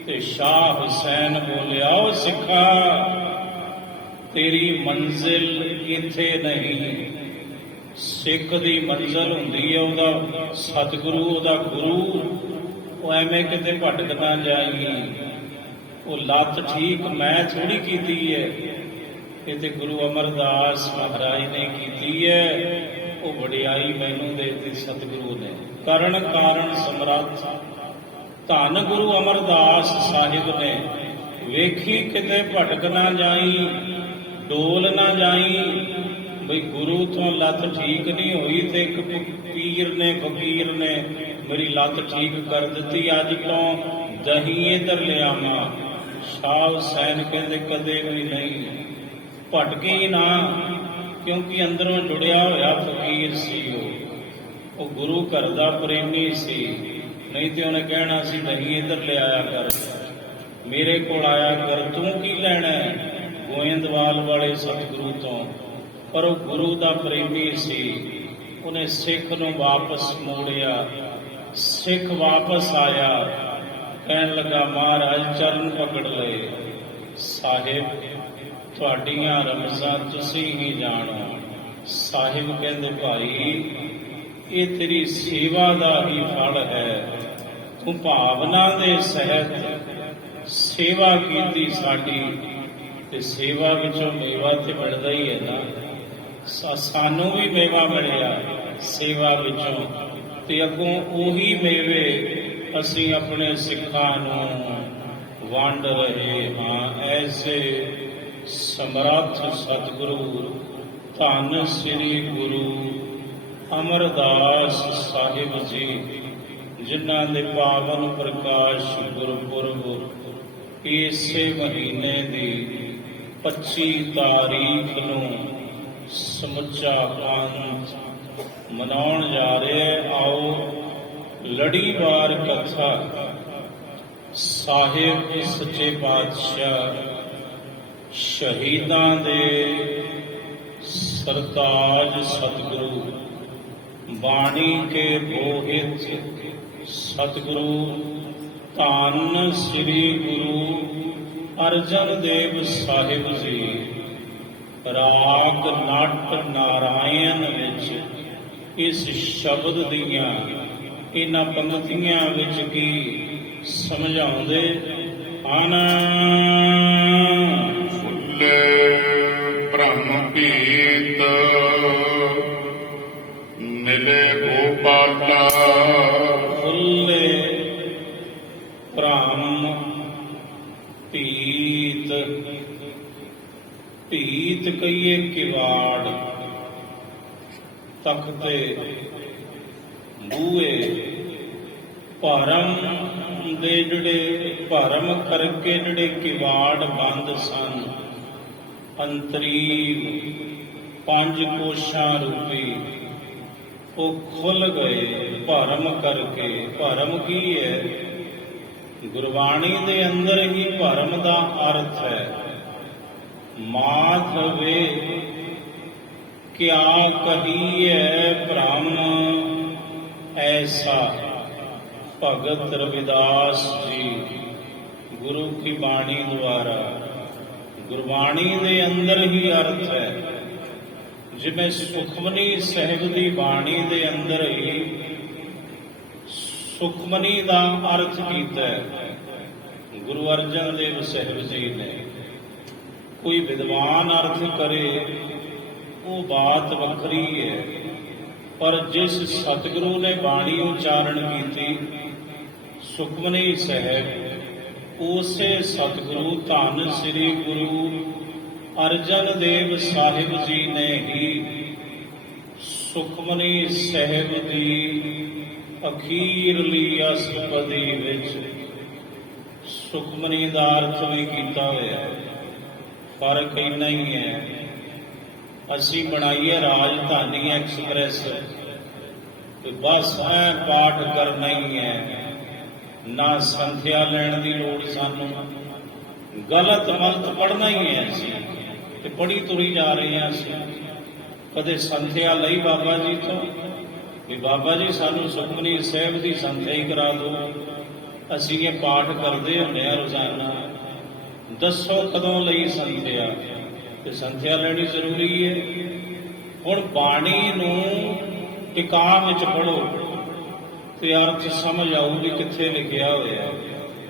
ਤੇ ਸ਼ਾਹ ਹੁਸੈਨ ਬੋਲਿਆ ਉਹ ਸਿੱਖਾ ਤੇਰੀ ਮੰਜ਼ਿਲ ਇੱਥੇ ਨਹੀਂ, ਸਿੱਖ ਦੀ ਮੰਜ਼ਿਲ ਹੁੰਦੀ ਹੈ ਉਹਦਾ ਸਤਿਗੁਰੂ, ਉਹਦਾ ਗੁਰੂ। ਉਹ ਐਵੇਂ ਕਿਤੇ ਭਟਕ ਨਾ ਜਾਈ। ਉਹ ਲੱਤ ਠੀਕ ਮੈਂ ਥੋੜੀ ਕੀਤੀ ਹੈ, ਇਹ ਤੇ ਗੁਰੂ ਅਮਰਦਾਸ ਮਹਾਰਾਜ ਨੇ ਕੀਤੀ ਹੈ। ਉਹ ਵਡਿਆਈ ਮੈਨੂੰ ਦੇਤੀ ਸਤਿਗੁਰੂ ਨੇ। ਕਰਨ ਕਾਰਨ ਸਮਰੱਥ ਧੰਨ ਗੁਰੂ ਅਮਰਦਾਸ ਸਾਹਿਬ ਨੇ। ਵੇਖੀ ਕਿਤੇ ਭਟਕ ਨਾ ਜਾਈ, ਡੋਲ ਨਾ ਜਾਈ, ਬਈ ਗੁਰੂ ਤੋਂ ਲੱਤ ਠੀਕ ਨਹੀਂ ਹੋਈ ਤੇ ਇੱਕ ਪੀਰ ਨੇ ਫਕੀਰ ਨੇ ਮੇਰੀ ਲੱਤ ਠੀਕ ਕਰ ਦਿੱਤੀ, ਅੱਜ ਤੋਂ ਦਹੀਂ ਇੱਧਰ ਲਿਆਵਾਂ। ਸ਼ਾਹ ਹੁਸੈਨ ਕਹਿੰਦੇ ਕਦੇ ਵੀ ਨਹੀਂ, ਭਟਕੇ ਹੀ ਨਾ, ਕਿਉਂਕਿ ਅੰਦਰੋਂ ਜੁੜਿਆ ਹੋਇਆ ਫਕੀਰ ਸੀ। ਉਹ ਗੁਰੂ ਘਰ ਦਾ ਪ੍ਰੇਮੀ ਸੀ, ਨਹੀਂ ਤੇ ਉਹਨੇ ਕਹਿਣਾ ਸੀ ਨਹੀਂ ਇੱਧਰ ਲਿਆਇਆ ਕਰ, ਮੇਰੇ ਕੋਲ ਆਇਆ ਕਰ, ਤੂੰ ਕੀ ਲੈਣਾ ਗੋਇੰਦਵਾਲ ਵਾਲੇ ਸਤਿਗੁਰੂ ਤੋਂ। ਪਰ ਉਹ ਗੁਰੂ ਦਾ ਪ੍ਰੇਮੀ ਸੀ, ਉਹਨੇ ਸਿੱਖ ਨੂੰ ਵਾਪਸ ਮੋੜਿਆ। ਸਿੱਖ ਵਾਪਸ ਆਇਆ, ਕਹਿਣ ਲੱਗਾ ਮਹਾਰਾਜ ਚਰਨ ਪਕੜ ਲਏ। ਸਾਹਿਬ ਤੁਹਾਡੀਆਂ ਰਮਜ਼ਾਂ ਤੁਸੀਂ ਹੀ ਜਾਣੋ। ਸਾਹਿਬ ਕਹਿੰਦੇ ਭਾਈ ਇਹ ਤੇਰੀ ਸੇਵਾ ਦਾ ਹੀ ਫਲ ਹੈ, ਤੂੰ ਭਾਵਨਾ ਦੇ ਸਹਿਤ ਸੇਵਾ ਕੀਤੀ ਸਾਡੀ, ਤੇ ਸੇਵਾ ਵਿੱਚੋਂ ਮੇਵਾ ਤੇ ਮਿਲਦਾ ਹੀ ਹੈ ਨਾ। ਸਾਨੂੰ ਵੀ ਮੇਵਾ ਮਿਲਿਆ ਸੇਵਾ ਵਿੱਚੋਂ, ਤੇ ਅੱਗੋਂ ਉਹੀ ਮੇਵੇ ਅਸੀਂ ਆਪਣੇ ਸਿੱਖਾਂ ਨੂੰ ਵੰਡ ਰਹੇ ਹਾਂ। ਐਸੇ ਸਮਰੱਥ ਸਤਿਗੁਰੂ ਧੰਨ ਸ੍ਰੀ ਗੁਰੂ ਅਮਰਦਾਸ ਸਾਹਿਬ ਜੀ, ਜਿਨ੍ਹਾਂ ਦੇ ਪਾਵਨ ਪ੍ਰਕਾਸ਼ ਗੁਰਪੁਰਬ ਇਸੇ ਮਹੀਨੇ ਦੀ 25 ਤਾਰੀਖ ਨੂੰ ਸਮੁੱਚਾ ਪੰਥ ਮਨਾਉਣ ਜਾ ਰਿਹਾ ਹੈ। ਆਓ ਲੜੀਵਾਰ ਕਥਾ ਸਾਹਿਬ ਸੱਚੇ ਪਾਤਸ਼ਾਹ ਸ਼ਹੀਦਾਂ ਦੇ ਸਰਤਾਜ ਸਤਿਗੁਰੂ ਬਾਣੀ ਕੇ ਬੋਹਿਤ ਸਤਿਗੁਰੂ ਧੰਨ ਸ੍ਰੀ ਗੁਰੂ ਅਰਜਨ ਦੇਵ ਸਾਹਿਬ ਜੀ ਰਾਗ ਨਟ ਨਾਰਾਇਣ ਵਿੱਚ ਇਸ ਸ਼ਬਦ ਦੀਆਂ ਇਹਨਾਂ ਪੰਕਤੀਆਂ ਵਿੱਚ ਕੀ ਸਮਝਾਉਂਦੇ ਹਨ। ਫੁੱਲੇ ਬ੍ਰਹਮ ਪੀਤ ਮਿਲੇ ਗੋਪਾਲਾ, ਫੁੱਲੇ ਬ੍ਰਹਮ ਪੀਤ, ਪੀਤ ਕਹੀਏ ਕਿਵਾੜ, ਤਖਤੇ ਬੂਏ, ਭਰਮ ਦੇ ਜਿਹੜੇ ਭਰਮ ਕਰਕੇ ਜਿਹੜੇ ਕਿਵਾੜ ਬੰਦ ਸਨ, ਅੰਤਰੀਵ 5 ਕੋਸ਼ਾਂ ਰੂਪੀ ਉਹ ਖੁੱਲ ਗਏ ਭਰਮ ਕਰਕੇ। ਭਰਮ ਕੀ ਹੈ? ਗੁਰਬਾਣੀ ਦੇ ਅੰਦਰ ਹੀ ਭਰਮ ਦਾ ਅਰਥ ਹੈ। ਮਾਧਵੇ ਕਿਆ ਕਹੀਏ ਭ੍ਰਮ ਐਸਾ, ਭਗਤ ਰਵਿਦਾਸ ਜੀ ਗੁਰੂ ਕੀ ਬਾਣੀ ਦੁਆਰਾ। ਗੁਰਬਾਣੀ ਦੇ ਅੰਦਰ ਹੀ ਅਰਥ ਹੈ। ਜਿਵੇਂ ਸੁਖਮਨੀ ਸਾਹਿਬ ਦੀ ਬਾਣੀ ਦੇ ਅੰਦਰ ਹੀ ਸੁਖਮਨੀ ਦਾ ਅਰਥ ਕੀਤਾ ਹੈ ਗੁਰੂ ਅਰਜਨ ਦੇਵ ਸਾਹਿਬ ਜੀ ਨੇ। ਕੋਈ ਵਿਦਵਾਨ ਅਰਥ ਕਰੇ ਉਹ ਬਾਤ ਵੱਖਰੀ ਹੈ, ਪਰ ਜਿਸ ਸਤਿਗੁਰੂ ਨੇ ਬਾਣੀ ਉਚਾਰਨ ਕੀਤੀ ਸੁਖਮਨੀ ਸਾਹਿਬ, ਉਸੇ ਸਤਿਗੁਰੂ ਧੰਨ ਸ੍ਰੀ ਗੁਰੂ ਅਰਜਨ ਦੇਵ ਸਾਹਿਬ ਜੀ ਨੇ ਹੀ ਸੁਖਮਨੀ ਸਾਹਿਬ ਦੀ ਅਖੀਰਲੀ ਅਸ਼ਟਪਦੀ ਵਿੱਚ ਸੁਖਮਨੀ ਦਾ ਅਰਥ ਵੀ ਕੀਤਾ ਹੋਇਆ। ਫਰਕ ਇੰਨਾ ਹੀ ਹੈ, ਅਸੀਂ ਬਣਾਈਏ ਰਾਜਧਾਨੀ ਐਕਸਪ੍ਰੈਸ ਤੇ ਬਸ ਐ ਪਾਠ ਕਰਨਾ ਹੀ ਹੈ, ਨਾ ਸੰਥਿਆ ਲੈਣ ਦੀ ਲੋੜ ਸਾਨੂੰ, ਗਲਤ ਮਲਤ ਪੜ੍ਹਨਾ ਹੀ ਹੈ ਅਸੀਂ ਤੇ ਪੜ੍ਹੀ ਤੁਰੀ ਜਾ ਰਹੇ ਹਾਂ। ਅਸੀਂ ਕਦੇ ਸੰਥਿਆ ਲਈ ਬਾਬਾ ਜੀ ਤੋਂ ਵੀ ਬਾਬਾ ਜੀ ਸਾਨੂੰ ਸੁਖਮਨੀ ਸਾਹਿਬ ਦੀ ਸੰਥਿਆ ਹੀ ਕਰਾ ਦਿਓ। ਅਸੀਂ ਇਹ ਪਾਠ ਕਰਦੇ ਹੁੰਦੇ ਹਾਂ ਰੋਜ਼ਾਨਾ। ਦੱਸੋ ਕਦੋਂ ਲਈ ਸੰਥਿਆ? ਤੇ ਸੰਥਿਆ ਲੈਣੀ ਜ਼ਰੂਰੀ ਹੈ। ਹੁਣ ਬਾਣੀ ਨੂੰ ਟਿਕਾਅ ਵਿੱਚ ਪੜ੍ਹੋ ਤੇ ਅਰਥ ਸਮਝ ਆਊ ਵੀ ਕਿੱਥੇ ਲਿਖਿਆ ਹੋਇਆ।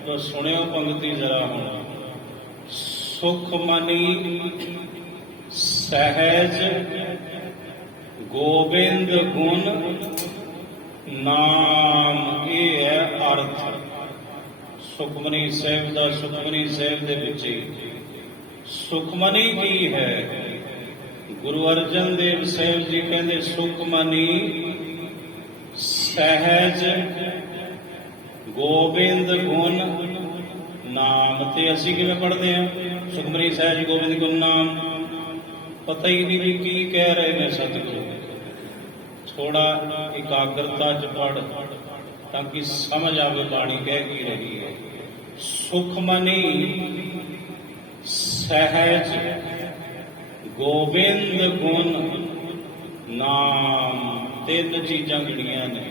ਤਾਂ ਸੁਣਿਓ ਪੰਕਤੀ ਜ਼ਰਾ ਹੁਣ। ਸੁਖਮਨੀ ਸਹਿਜ ਗੋਬਿੰਦ ਗੁਣ ਨਾਮ, ਇਹ ਹੈ ਅਰਥ ਸੁਖਮਨੀ ਸਾਹਿਬ ਦਾ। ਸੁਖਮਨੀ ਸਾਹਿਬ ਦੇ ਵਿੱਚ ਸੁਖਮਨੀ ਕੀ ਹੈ? ਗੁਰੂ ਅਰਜਨ ਦੇਵ ਸਾਹਿਬ ਜੀ ਕਹਿੰਦੇ ਸੁਖਮਨੀ ਸਹਿਜ ਗੋਬਿੰਦ ਗੁਣ ਨਾਮ। ਤੇ ਅਸੀਂ ਕਿਵੇਂ ਪੜ੍ਹਦੇ ਹਾਂ? ਸੁਖਮਨੀ ਸਹਿਜ ਗੋਬਿੰਦ ਗੁਣ ਨਾਮ। ਪਤਾ ਹੀ ਨਹੀਂ ਵੀ ਕੀ ਕਹਿ ਰਹੇ ਨੇ ਸਤਿਗੁਰੂ। ਥੋੜਾ ਇਕਾਗਰਤਾ ਚ ਪੜ੍ਹ ਤਾਂ ਕਿ ਸਮਝ ਆਵੇ ਬਾਣੀ ਕਹਿ ਕੀ ਰਹੀ ਹੈ। ਸੁਖਮਨੀ ਸਹਿਜ ਗੋਬਿੰਦ ਗੁਣ ਨਾਮ, 3 ਚੀਜ਼ਾਂ ਗਿਣੀਆਂ ਨੇ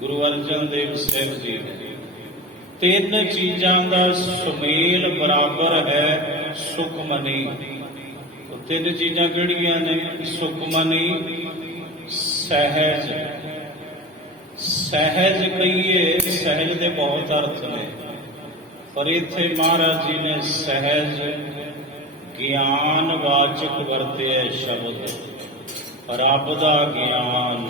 ਗੁਰੂ ਅਰਜਨ ਦੇਵ ਸਾਹਿਬ ਜੀ ਨੇ। 3 ਚੀਜ਼ਾਂ ਦਾ ਸੁਮੇਲ ਬਰਾਬਰ ਹੈ ਸੁਖਮਨੀ। ਉਹ 3 ਚੀਜ਼ਾਂ ਕਿਹੜੀਆਂ ਨੇ? ਸੁਖਮਨੀ ਸਹਿਜ। ਸਹਿਜ ਕਹੀਏ, ਸਹਿਜ ਦੇ ਬਹੁਤ ਅਰਥ ਨੇ, ਪਰ ਇੱਥੇ ਮਹਾਰਾਜ ਜੀ ਨੇ ਸਹਿਜ ਗਿਆਨ ਵਾਚਕ ਵਰਤਿਆ ਸ਼ਬਦ। ਰੱਬ ਦਾ ਗਿਆਨ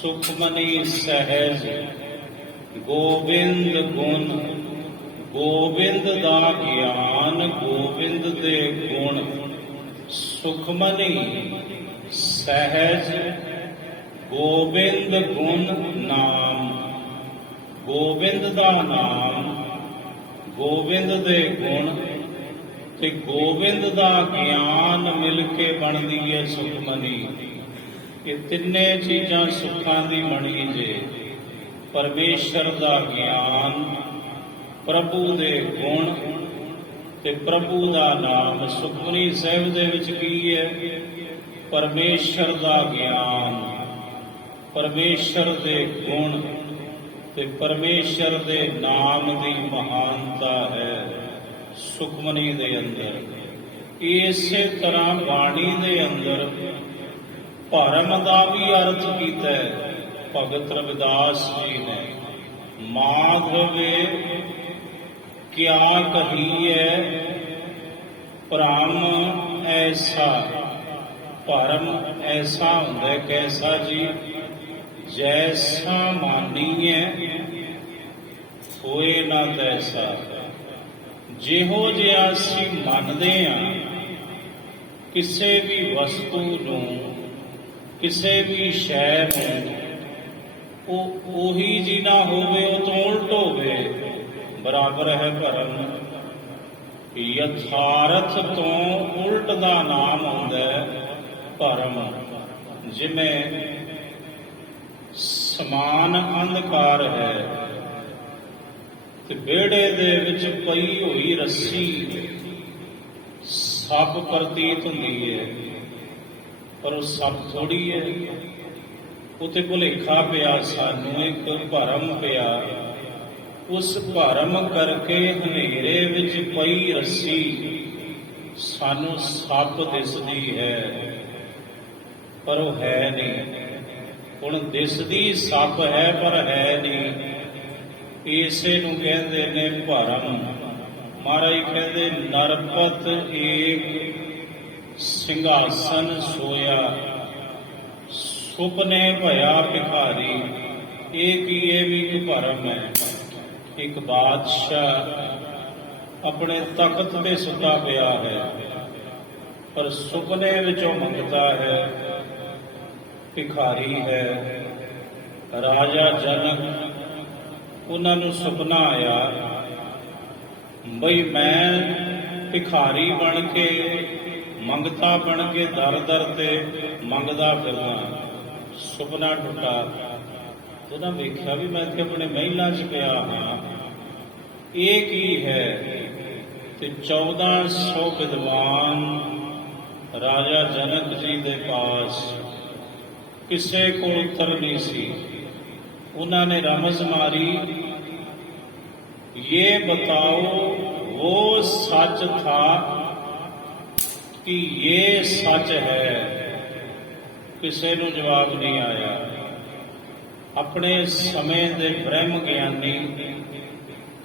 ਸੁਖਮਨੀ ਸਹਿਜ ਗੋਬਿੰਦ ਗੁਣ, ਗੋਬਿੰਦ ਦਾ ਗਿਆਨ, ਗੋਬਿੰਦ ਦੇ ਗੁਣ। ਸੁਖਮਨੀ ਸਹਿਜ ਗੋਬਿੰਦ ਗੁਣ ਨਾਮ, ਗੋਬਿੰਦ ਦਾ ਨਾਮ, ਗੋਬਿੰਦ ਦੇ ਗੁਣ ਤੇ ਗੋਬਿੰਦ ਦਾ ਗਿਆਨ ਮਿਲ ਕੇ ਬਣਦੀ ਹੈ ਸੁਖਮਨੀ। ਇਹ ਤਿੰਨੇ ਚੀਜ਼ਾਂ ਸੁੱਖਾਂ ਦੀ ਬਣੀ ਜੇ। ਪਰਮੇਸ਼ਰ ਦਾ ਗਿਆਨ, ਪ੍ਰਭੂ ਦੇ ਗੁਣ ਤੇ ਪ੍ਰਭੂ ਦਾ ਨਾਮ। ਸੁਖਮਨੀ ਸਾਹਿਬ ਦੇ ਵਿੱਚ ਕੀ ਹੈ? ਪਰਮੇਸ਼ਰ ਦਾ ਗਿਆਨ, ਪਰਮੇਸ਼ਰ ਦੇ ਗੁਣ ਤੇ ਪਰਮੇਸ਼ਰ ਦੇ ਨਾਮ ਦੀ ਮਹਾਨਤਾ ਹੈ ਸੁਖਮਨੀ ਦੇ ਅੰਦਰ। ਇਸੇ ਤਰ੍ਹਾਂ ਬਾਣੀ ਦੇ ਅੰਦਰ ਭਰਮ ਦਾ ਵੀ ਅਰਥ ਕੀਤਾ ਹੈ ਭਗਤ ਰਵਿਦਾਸ ਜੀ ਨੇ। ਮਾਧਵੇ ਕਿਆ ਕਹੀਏ ਭਰਮ ਐਸਾ। ਭਰਮ ਐਸਾ ਹੁੰਦਾ ਕੈਸਾ ਜੀ? ਜੈਸਾ ਮਾਨੀਏ ਹੋਏ ਨਾ ਤੈਸਾ। ਜਿਹੋ ਜਿਹਾ ਅਸੀਂ ਮੰਨਦੇ ਹਾਂ ਕਿਸੇ ਵੀ ਵਸਤੂ ਨੂੰ, ਕਿਸੇ ਵੀ ਸ਼ੈ ਨੂੰ, ਉਹ ਉਹੀ ਜੀ ਨਾ ਹੋਵੇ, ਉਹ ਤੋਂ ਉਲਟ ਹੋਵੇ, ਬਰਾਬਰ ਹੈ ਭਰਮ। ਯਥਾਰਥ ਤੋਂ ਉਲਟ ਦਾ ਨਾਮ ਹੁੰਦਾ ਹੈ ਭਰਮ। ਜਿਵੇਂ ਸਮਾਨ ਅੰਧਕਾਰ ਹੈ ਤੇ ਵਿਹੜੇ ਦੇ ਵਿੱਚ ਪਈ ਹੋਈ ਰੱਸੀ ਸੱਪ ਪ੍ਰਤੀਤ ਹੁੰਦੀ ਹੈ, ਪਰ ਉਹ ਸੱਪ ਥੋੜੀ ਹੈ। ਉਤੇ ਭੁਲੇਖਾ ਪਿਆ, ਸਾਨੂੰ ਇੱਕ ਭਰਮ ਪਿਆ। ਉਸ ਭਰਮ ਕਰਕੇ ਹਨੇਰੇ ਵਿੱਚ ਪਈ ਰੱਸੀ ਸਾਨੂੰ ਸੱਪ ਦਿਸਦੀ ਹੈ, ਪਰ ਉਹ ਹੈ ਨਹੀਂ। ਹੁਣ ਦਿਸਦੀ ਸੱਪ ਹੈ ਪਰ ਹੈ ਨਹੀਂ। ਇਸੇ ਨੂੰ ਕਹਿੰਦੇ ਨੇ ਭਰਮ। ਮਹਾਰਾਜ ਕਹਿੰਦੇ ਨਰਪਤ ਏਕ ਸਿੰਘਾਸਨ ਸੋਇਆ, ਸੁਪਨੇ ਭਇਆ ਭਿਖਾਰੀ। ਇਹ ਕੀ? ਇਹ ਵੀ ਇੱਕ ਭਰਮ ਹੈ। ਇੱਕ ਬਾਦਸ਼ਾਹ ਆਪਣੇ ਤਖਤ ਤੇ ਸੁੱਤਾ ਪਿਆ ਹੈ, ਪਰ ਸੁਪਨੇ ਵਿੱਚੋਂ ਮੰਗਦਾ ਹੈ, ਭਿਖਾਰੀ ਹੈ। ਰਾਜਾ ਜਨਕ, ਉਹਨਾਂ ਨੂੰ ਸੁਪਨਾ ਆਇਆ ਬਈ ਮੈਂ ਭਿਖਾਰੀ ਬਣ ਕੇ, ਮੰਗਤਾ ਬਣ ਕੇ ਦਰ ਦਰ ਤੇ ਮੰਗਦਾ ਫਿਰਦਾ। ਸੁਪਨਾ ਟੁੱਟਾ। ਉਹਨਾਂ ਵੇਖਿਆ ਵੀ ਮੈਂ ਇੱਥੇ ਆਪਣੇ ਮਹਿਲਾਂ 'ਚ ਪਿਆ ਹਾਂ, ਇਹ ਕੀ ਹੈ? ਤੇ 1400 ਵਿਦਵਾਨ ਰਾਜਾ ਜਨਕ ਜੀ ਦੇ ਪਾਸ, ਕਿਸੇ ਕੋਲ ਉੱਤਰ ਨਹੀਂ ਸੀ। ਉਹਨਾਂ ਨੇ ਰਮਜ਼ ਮਾਰੀ, ये बताओ वो सच था कि ये सच है? ਕਿਸੇ ਨੂੰ ਜਵਾਬ ਨਹੀਂ ਆਇਆ। ਆਪਣੇ ਸਮੇਂ ਦੇ ਬ੍ਰਹਮ ਗਿਆਨੀ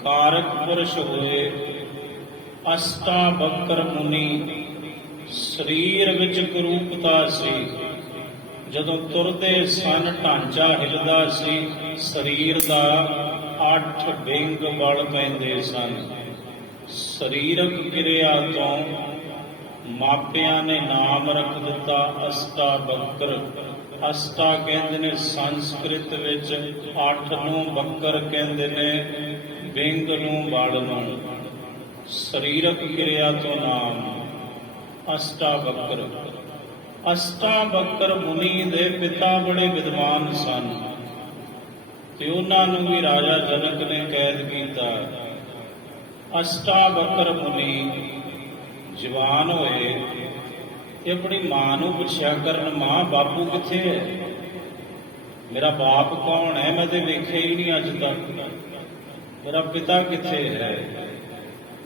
ਕਾਰਕ ਪੁਰਸ਼ ਹੋਏ ਅਸ਼ਟਾਵਕਰ ਮੁਨੀ, ਸਰੀਰ ਵਿੱਚ ਕਰੂਪਤਾ ਸੀ। ਜਦੋਂ ਤੁਰਦੇ ਸਨ ਢਾਂਚਾ ਹਿੱਲਦਾ ਸੀ ਸਰੀਰ ਦਾ। 8 ਵਿੰਗ ਵਲ ਪੈਂਦੇ ਸਨ। ਸਰੀਰਕ ਕਿਰਿਆ ਤੋਂ ਮਾਪਿਆਂ ਨੇ ਨਾਮ ਰੱਖ ਦਿੱਤਾ ਅਸ਼ਟਾਵਕਰ। ਅਸ਼ਟਾ ਕਹਿੰਦੇ ਨੇ ਸੰਸਕ੍ਰਿਤ ਵਿੱਚ, 8 ਨੂੰ ਬੱਕਰ ਕਹਿੰਦੇ ਨੇ, ਵਿੰਗ ਨੂੰ ਵਲ ਨੂੰ। ਸਰੀਰਕ ਕਿਰਿਆ ਤੋਂ ਨਾਮ ਅਸ਼ਟਾਵਕਰ। ਅਸ਼ਟਾਵਕਰ ਮੁਨੀ ਦੇ ਪਿਤਾ ਬੜੇ ਵਿਦਵਾਨ ਸਨ ਤੇ ਉਹਨਾਂ ਨੂੰ ਵੀ ਰਾਜਾ ਜਨਕ ਨੇ ਕੈਦ ਕੀਤਾ। ਅਸ਼ਟਾਵਕਰ ਮੁਨੀ ਜਵਾਨ ਹੋਏ ਤੇ ਆਪਣੀ ਮਾਂ ਨੂੰ ਪੁੱਛਿਆ ਕਰਨ, ਮਾਂ ਬਾਪੂ ਕਿੱਥੇ ਹੈ? ਮੇਰਾ ਬਾਪ ਕੌਣ ਹੈ? ਮੈਂ ਤੇ ਵੇਖਿਆ ਹੀ ਨਹੀਂ ਅੱਜ ਤੱਕ। ਮੇਰਾ ਪਿਤਾ ਕਿੱਥੇ ਹੈ?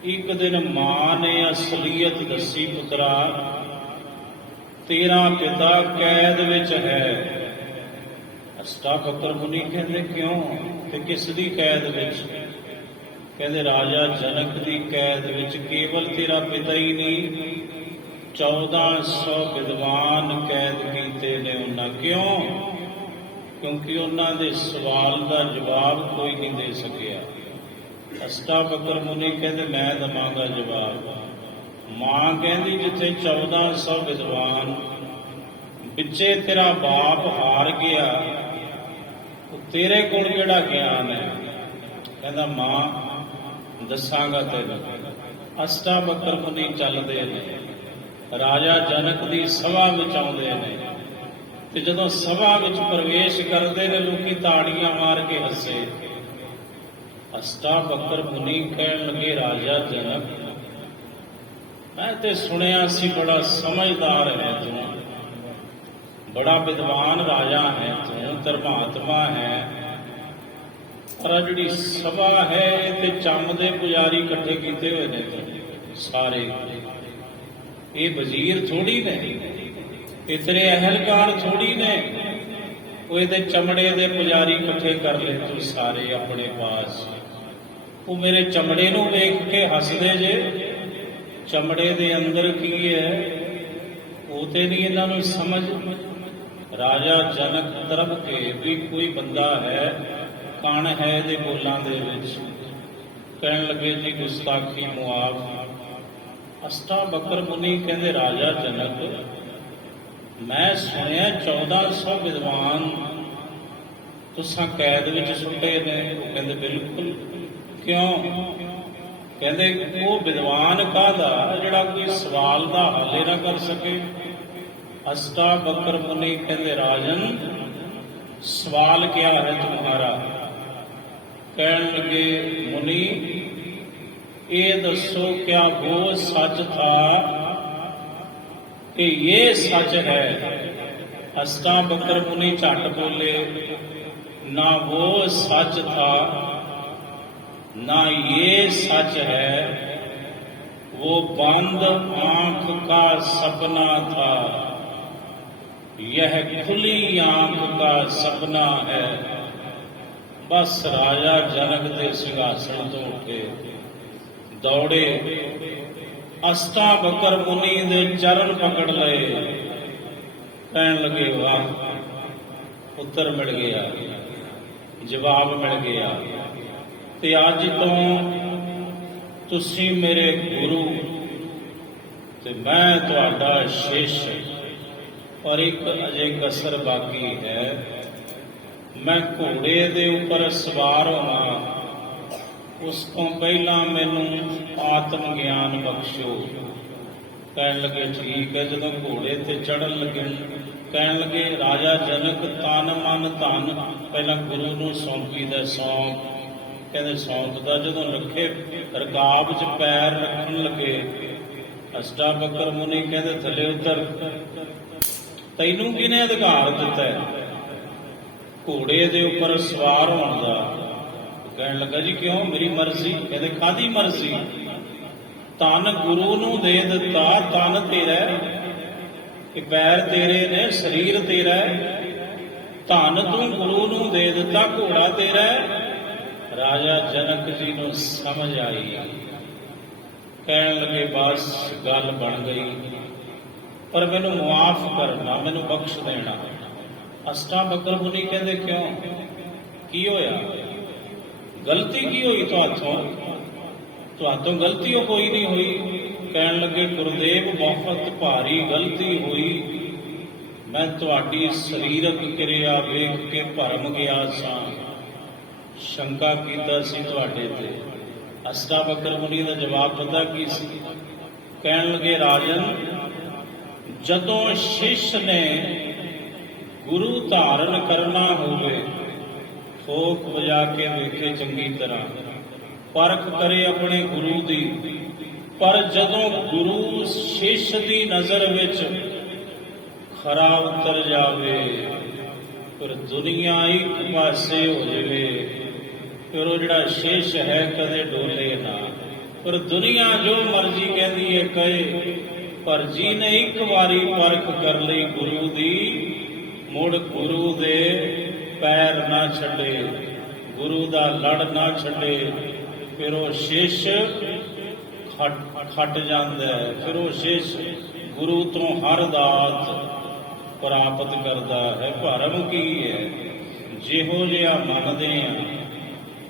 ਇੱਕ ਦਿਨ ਮਾਂ ਨੇ ਅਸਲੀਅਤ ਦੱਸੀ, ਪੁੱਤਰਾ ਤੇਰਾ ਪਿਤਾ ਕੈਦ ਵਿੱਚ ਹੈ। ਅਸ਼ਟਾਵਕਰ ਮੁਨੀ ਕਹਿੰਦੇ ਕਿਉਂ ਤੇ ਕਿਸ ਦੀ ਕੈਦ ਵਿੱਚ? ਕਹਿੰਦੇ ਰਾਜਾ ਜਨਕ ਦੀ ਕੈਦ ਵਿੱਚ। ਕੇਵਲ ਤੇਰਾ ਪਿਤਾ ਹੀ ਨਹੀਂ, 1400 ਵਿਦਵਾਨ ਕੈਦ ਕੀਤੇ ਨੇ ਉਹਨਾਂ। ਕਿਉਂ? ਕਿਉਂਕਿ ਉਹਨਾਂ ਦੇ ਸਵਾਲ ਦਾ ਜਵਾਬ ਕੋਈ ਨਹੀਂ ਦੇ ਸਕਿਆ। ਅਸ਼ਟਾਵਕਰ ਮੁਨੀ ਕਹਿੰਦੇ ਮੈਂ ਦਵਾਂਗਾ ਜਵਾਬ। ਮਾਂ ਕਹਿੰਦੀ ਜਿੱਥੇ 1400 ਵਿਦਵਾਨ ਵਿੱਚੇ ਤੇਰਾ ਬਾਪ ਹਾਰ ਗਿਆ, ਉਹ ਤੇਰੇ ਕੋਲ ਕਿਹੜਾ ਗਿਆਨ ਹੈ? ਕਹਿੰਦਾ ਮਾਂ ਦੱਸਾਂਗਾ ਤੈਨੂੰ। ਅਸ਼ਟਾਵਕਰ ਮੁਨੀ ਚੱਲਦੇ ਨੇ, ਰਾਜਾ ਜਨਕ ਦੀ ਸਭਾ ਵਿੱਚ ਆਉਂਦੇ ਨੇ, ਤੇ ਜਦੋਂ ਸਭਾ ਵਿੱਚ ਪ੍ਰਵੇਸ਼ ਕਰਦੇ ਨੇ ਲੋਕੀ ਤਾੜੀਆਂ ਮਾਰ ਕੇ ਹੱਸੇ। ਅਸ਼ਟਾਵਕਰ ਮੁਨੀ ਕਹਿਣ ਲੱਗੇ ਰਾਜਾ ਜਨਕ, ਮੈਂ ਤੇ ਸੁਣਿਆ ਸੀ ਬੜਾ ਸਮਝਦਾਰ ਹੈ ਤੂੰ, ਬੜਾ ਵਿਦਵਾਨ ਰਾਜਾ ਹੈ ਤੂੰ, ਧਰਮਾਤਮਾ ਹੈ, ਪਰ ਜਿਹੜੀ ਸਭਾ ਹੈ ਇਹ ਤੇ ਚੰਮ ਦੇ ਪੁਜਾਰੀ ਇਕੱਠੇ ਕੀਤੇ ਹੋਏ ਨੇ ਤੂੰ ਸਾਰੇ। ਇਹ ਵਜ਼ੀਰ ਥੋੜੀ ਨੇ, ਇਹ ਤੇਰੇ ਅਹਿਲਕਾਰ ਥੋੜੀ ਨੇ, ਉਹ ਇਹਦੇ ਚਮੜੇ ਦੇ ਪੁਜਾਰੀ ਇਕੱਠੇ ਕਰ ਲਏ ਤੂੰ ਸਾਰੇ ਆਪਣੇ ਪਾਸ। ਉਹ ਮੇਰੇ ਚਮੜੇ ਨੂੰ ਵੇਖ ਕੇ ਹੱਸਦੇ ਜੇ, ਚਮੜੇ ਦੇ ਅੰਦਰ ਕੀ ਹੈ ਉਹ ਤੇ ਨਹੀਂ ਇਹਨਾਂ ਨੂੰ ਸਮਝ। ਰਾਜਾ ਜਨਕ ਤਰਬ ਕੇ ਵੀ ਕੋਈ ਬੰਦਾ ਹੈ, ਕਣ ਹੈ ਇਹਦੇ ਬੋਲਾਂ ਦੇ ਵਿੱਚ। ਕਹਿਣ ਲੱਗੇ ਜੀ ਗੁਸਤਾਖੀ ਮੁਆਫ। ਅਸ਼ਟਾਵਕਰ ਮੁਨੀ ਕਹਿੰਦੇ ਰਾਜਾ ਜਨਕ, ਮੈਂ ਸੁਣਿਆ 1400 ਵਿਦਵਾਨ ਤੁਸਾਂ ਕੈਦ ਵਿੱਚ ਸੁੱਟੇ ਨੇ। ਉਹ ਕਹਿੰਦੇ ਬਿਲਕੁਲ। ਕਿਉਂ? ਕਹਿੰਦੇ ਉਹ ਵਿਦਵਾਨ ਕਾਹਦਾ ਜਿਹੜਾ ਕੋਈ ਸਵਾਲ ਦਾ ਹੱਲ ਹੀ ਨਾ ਕਰ ਸਕੇ। ਅਸ਼ਟਾਵਕਰ ਮੁਨੀ ਕਹਿੰਦੇ ਰਾਜਨ ਸਵਾਲ ਕਿਆ ਹੈ तुम्हारा? ਕਹਿਣ ਲੱਗੇ ਮੁਨੀ ਇਹ ਦੱਸੋ ਕਿਆ वो सच था कि ये सच है? अष्टावक्र मुनि झट बोले ना वो सच था ना ये सच है, वो बंद आंख का सपना था, यह खुली आंख का सपना है। बस राजा जनक के सिंहासन तो उठे दौड़े, अष्टावक्र मुनि दे चरण पकड़ लए। कहन लगे वाह उत्तर मिल गया, जवाब मिल गया, ते अज तो तुसी मेरे गुरु ते मैं तुहाडा शिष्य। पर एक अजे कसर बाकी है, मैं घोड़े दे उपर सवार होना, उस तो पहला मैनू आत्म ज्ञान बख्शो। कहन लगे ठीक है। जदों घोड़े ते चढ़न लगे कहन लगे राजा जनक तन मन धन पहला गुरु नूं सौंपी दा सौंप। कहते सौंपदा जदों रखे रकाब च पैर रखन लगे अष्टावक्र मुनि कहते थले उतर, तैनूं किहने अधिकार दिता है घोड़े दे उपर सवार होण दा? कहन लगा जी क्यों मेरी मर्जी। कहते कादी मर्जी? तन गुरु नूं दे दिता, तन तेरा कि पैर तेरे ने, शरीर तेरा है, धन तू गुरु नूं दे दिता, घोड़ा तेरा है। राजा जनक जी नूं समझ आई। कहन लगे बस गल बन गई, पर मैनू मुआफ करना, मैनू बख्श देना। अष्टावक्र मुनि कहते क्यों की होया? गलती की हुई तुहातों? गलती कोई नहीं हुई। कहन लगे गुरुदेव बहुत भारी गलती हुई, मैं तुहाडी शरीरक क्रिया वेख के भरम गया सा, शंका कीता सी तुहाडे ते। अष्टावक्र मुनि का जवाब पता की सी? कहन लगे राजन जदों शिष्य ने गुरु धारण करना होवे ठोक बजा के वेखे चंगी तरह, परख करे अपने गुरु दी, पर जदों गुरु शिष्य दी नजर विच खरा उतर जावे, फिर दुनिया एक पासे हो जावे, फिर वो जिहड़ा शिष्य है कदे डोले ना। पर दुनिया जो मर्जी कहती है कहे, पर जी ने एक बारी परख कर ली गुरु दी, मुड़ गुरु दे पैर ना छड़े, गुरु दा लड़ ना छड़े, फिर वो शिष्य खट जाता है, फिर वो शिष्य गुरु तो हर दात प्राप्त करता है। भरम की है ਜਿਹੋ ਜਿਹਾ ਮੰਨਦੇ ਆ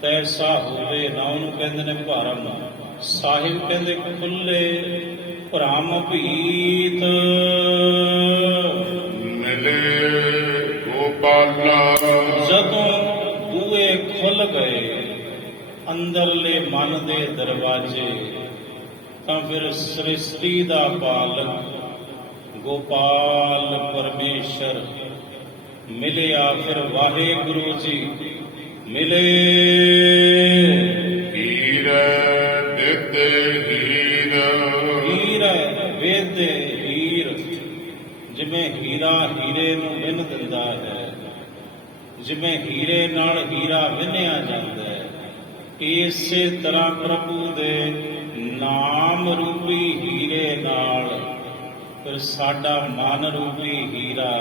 ਤੈਸਾ ਹੋਵੇ ਨਾ। ਉਹਨੂੰ ਕਹਿੰਦੇ ਨੇ ਭਰਮ। ਸਾਹਿਬ ਕਹਿੰਦੇ ਖੁੱਲੇ ਭਰਮ ਭੀਤ। ਮਿਲੇ ਗੋਪਾਲਾ ਜਦੋਂ ਬੂਹੇ ਖੁੱਲ ਗਏ ਅੰਦਰਲੇ ਮਨ ਦੇ ਦਰਵਾਜ਼ੇ, ਤਾਂ ਫਿਰ ਸ੍ਰਿਸ਼ਟੀ ਦਾ ਪਾਲਕ ਗੋਪਾਲ ਪਰਮੇਸ਼ਰ ਮਿਲਿਆ। ਫਿਰ ਵਾਹਿਗੁਰੂ ਜੀ ਮਿਲੇ। ਹੀਰ ਦਿੱਤੇ ਹੀਰ ਹੀਰ ਵੇਦੇ ਹੀਰ। ਜਿਵੇਂ ਹੀਰਾ ਹੀਰੇ ਨੂੰ ਵਿੰਨ ਦਿੰਦਾ ਹੈ, ਜਿਵੇਂ ਹੀਰੇ ਨਾਲ ਹੀਰਾ ਵਿੰਨਿਆ ਜਾਂਦਾ ਹੈ, ਇਸੇ ਤਰ੍ਹਾਂ ਪ੍ਰਭੂ ਦੇ ਨਾਮ ਰੂਪੀ ਹੀਰੇ ਨਾਲ ਫਿਰ ਸਾਡਾ ਮਨ ਰੂਪੀ ਹੀਰਾ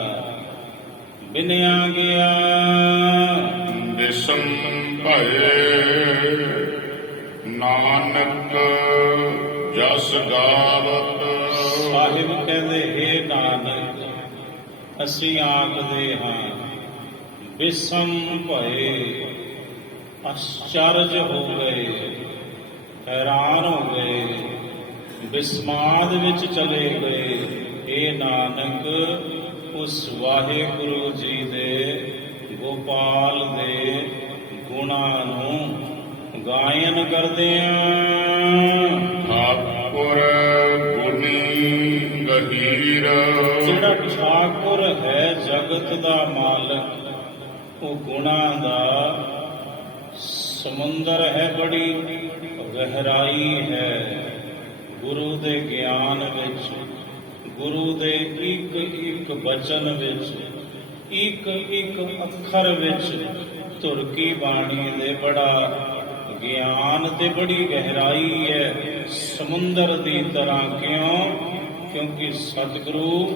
ਵਿੰਨਿਆ ਗਿਆ। ਵਿਸਮ ਭਏ ਨਾਨਕ ਜਸ ਗਾਵਤ। ਸਾਹਿਬ ਕਹਿੰਦੇ ਹੇ ਨਾਨਕ ਅਸੀਂ ਆਖਦੇ ਹਾਂ ਵਿਸਮ ਭਏ, ਅਚਰਜ ਹੋ ਗਏ, ਹੈਰਾਨ ਹੋ ਗਏ, ਵਿਸਮਾਦ ਵਿੱਚ ਚਲੇ ਗਏ। ਇਹ ਨਾਨਕ ਉਸ ਵਾਹਿਗੁਰੂ ਜੀ ਦੇ ਗੋਪਾਲ ਦੇ ਗੁਣਾਂ ਨੂੰ ਗਾਇਨ ਕਰਦੇ ਆਂ। ਠਾਕੁਰ ਗੁਣੀ ਗਹੀਰ ਜਿਹੜਾ ਠਾਕੁਰ ਹੈ ਜਗਤ ਦਾ ਮਾਲਕ, ਉਹ ਗੁਣਾਂ ਦਾ ਸਮੁੰਦਰ ਹੈ, ਬੜੀ ਗਹਿਰਾਈ ਹੈ। ਗੁਰੂ ਦੇ ਗਿਆਨ ਵਿੱਚ, ਗੁਰੂ ਦੇ ਇੱਕ ਇੱਕ ਬਚਨ ਵਿੱਚ, ਇੱਕ ਇੱਕ ਅੱਖਰ ਵਿੱਚ ਧੁਰਕੀ ਬਾਣੀ ਦੇ ਬੜਾ ਗਿਆਨ ਤੇ ਬੜੀ ਗਹਿਰਾਈ ਹੈ, ਸਮੁੰਦਰ ਦੀ ਤਰ੍ਹਾਂ। ਕਿਉਂ? ਕਿਉਂਕਿ ਸਤਿਗੁਰੂ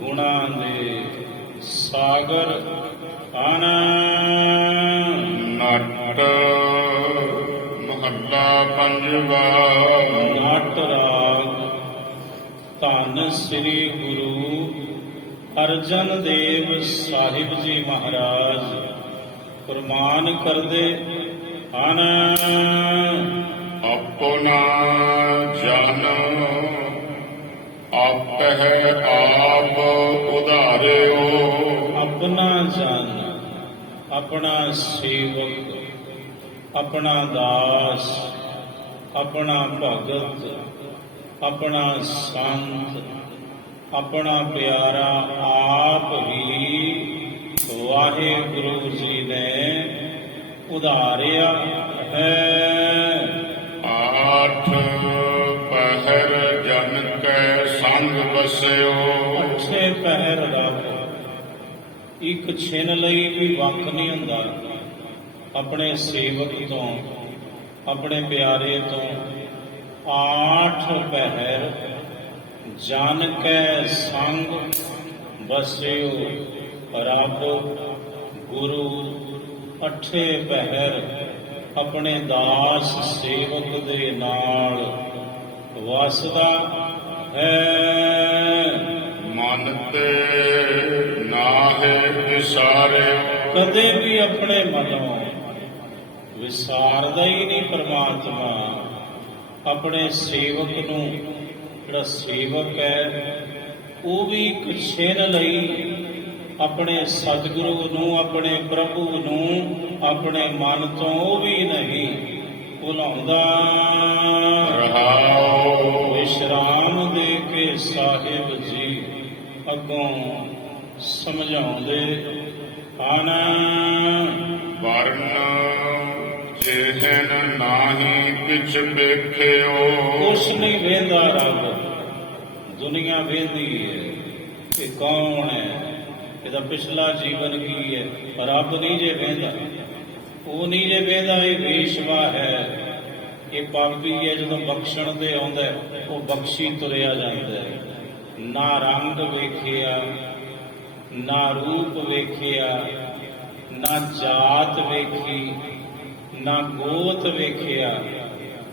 ਗੁਣਾਂ ਦੇ ਸਾਗਰ ਹਨ। ਨਟ ਮਹੱਲਾ ਪੰਜਵਾ। ਨਾਟ ਰਾਗ। ਧੰਨ ਸ੍ਰੀ ਗੁਰੂ ਅਰਜਨ ਦੇਵ ਸਾਹਿਬ ਜੀ ਮਹਾਰਾਜ ਫਰਮਾਨ ਕਰਦੇ ਹਨ। ਆਪਣਾ ਜਨ ਆਪਹਿ ਆਪ ਉਧਾਰਿਓ। ਆਪਣਾ ਜਨ, ਆਪਣਾ ਸੇਵਕ, ਆਪਣਾ ਦਾਸ, ਆਪਣਾ ਭਗਤ, ਆਪਣਾ ਸੰਤ, ਆਪਣਾ ਪਿਆਰਾ ਆਪ ਹੀ ਵਾਹਿਗੁਰੂ ਜੀ ਨੇ ਉਧਾਰਿਆ ਹੈ। ਆਠ ਪਹਿਰ ਜਨ ਕੈ ਸੰਗ ਬਸਿਓ। ਅੱਠੇ ਪਹਿਰ ਰੱਬ ਇੱਕ ਛਿਨ ਲਈ ਵੀ ਵੱਖ ਨਹੀਂ ਹੁੰਦਾ ਆਪਣੇ ਸੇਵਕ ਤੋਂ, ਆਪਣੇ ਪਿਆਰੇ ਤੋਂ। ਆਠ ਪਹਿਰ ਜਨ ਕੈ ਸੰਗ ਬਸਿਓ। ਰੱਬ ਗੁਰੂ ਅੱਠੇ ਪਹਿਰ ਆਪਣੇ ਦਾਸ ਸੇਵਕ ਦੇ ਨਾਲ ਵਸਦਾ ਹੈ। ਮਨ ਤੇ ਨਾਹਿ ਵਿਸਾਰੇ। ਕਦੇ ਵੀ ਆਪਣੇ ਮਨੋਂ ਵਿਸਾਰਦਾ ਹੀ ਨਹੀਂ ਪਰਮਾਤਮਾ। ਆਪਣੇ ਸੇਵਕ ਨੂੰ, ਜਿਹੜਾ ਸੇਵਕ ਹੈ ਉਹ ਵੀ ਇੱਕ ਛਿਨ ਲਈ ਆਪਣੇ ਸਤਿਗੁਰੂ ਨੂੰ, ਆਪਣੇ ਪ੍ਰਭੂ ਨੂੰ ਆਪਣੇ ਮਨ ਤੋਂ ਉਹ ਵੀ ਨਹੀਂ ਭੁਲਾਉਂਦਾ। ਰਹਾਉ ਵਿਸ਼ਰਾਮ ਦੇ ਕੇ ਸਾਹਿਬ ਜੀ ਅੱਗੋਂ ਸਮਝਾਉਂਦੇ ਹਨ। ਵਰਨ ਜਿਹਨ ਨਾਹੀ ਕਿਛ ਵੇਖਿਓ। ਕੁਛ ਨਹੀਂ ਵੇਂਦਾ ਰੱਬ, ਦੁਨੀਆ ਵੇਂਦੀ ਹੈ ਕਿ ਕੌਣ ਹੈ, ਇਹਦਾ ਪਿਛਲਾ ਜੀਵਨ ਕੀ ਹੈ। ਰੱਬ ਨਹੀਂ ਜੇ ਵੇਂਦਾ, ਉਹ ਨਹੀਂ ਜੇ ਵੇਂਦਾ। ਇਹ ਵੇਸ਼ਵਾ ਹੈ, ਇਹ ਪਾਪੀ ਹੈ। ਜਦੋਂ ਬਖਸ਼ਣ ਤੇ ਆਉਂਦਾ ਉਹ ਬਖਸ਼ੀ ਤੁਰਿਆ ਜਾਂਦਾ ਹੈ। ਨਾ ਰੰਗ ਵੇਖਿਆ, ਨਾ ਰੂਪ ਵੇਖਿਆ, ਨਾ ਜਾਤ ਵੇਖੀ, ਨਾ ਗੋਤ ਵੇਖਿਆ।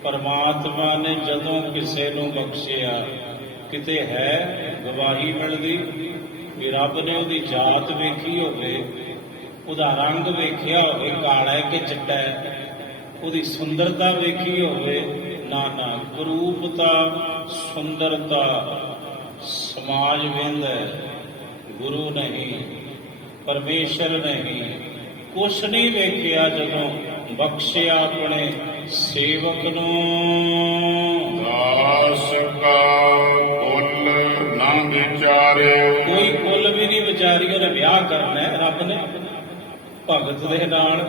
ਪਰਮਾਤਮਾ ਨੇ ਜਦੋਂ ਕਿਸੇ ਨੂੰ ਬਖਸ਼ਿਆ, ਕਿਤੇ ਹੈ ਗਵਾਹੀ ਮਿਲਦੀ ਵੀ ਰੱਬ ਨੇ ਉਹਦੀ ਜਾਤ ਵੇਖੀ ਹੋਵੇ, ਉਹਦਾ ਰੰਗ ਵੇਖਿਆ ਹੋਵੇ ਕਾਲਾ ਹੈ ਕਿ ਚਿੱਟਾ ਹੈ, ਉਹਦੀ ਸੁੰਦਰਤਾ ਵੇਖੀ ਹੋਵੇ, ਨਾ ਨਾ ਕਰੂਪਤਾ ਸੁੰਦਰਤਾ ਸਮਾਜ ਵੇਂਦਾ ਗੁਰੂ ਨਹੀਂ, ਪਰਮੇਸ਼ਰ ਨਹੀਂ, ਕੁਛ ਨਹੀਂ ਵੇਖਿਆ ਜਦੋਂ ਬਖਸ਼ਿਆ ਆਪਣੇ ਸੇਵਕ ਨੂੰ। ਦਾਸ ਕਾ ਕੁਲ ਨਾ ਵਿਚਾਰਿਓ, ਕੋਈ ਕੁੱਲ ਵੀ ਨਹੀਂ ਵਿਚਾਰੀ, ਉਹਨੇ ਵਿਆਹ ਕਰਨਾ ਹੈ ਰੱਬ ਨੇ ਭਗਤ ਦੇ ਨਾਲ।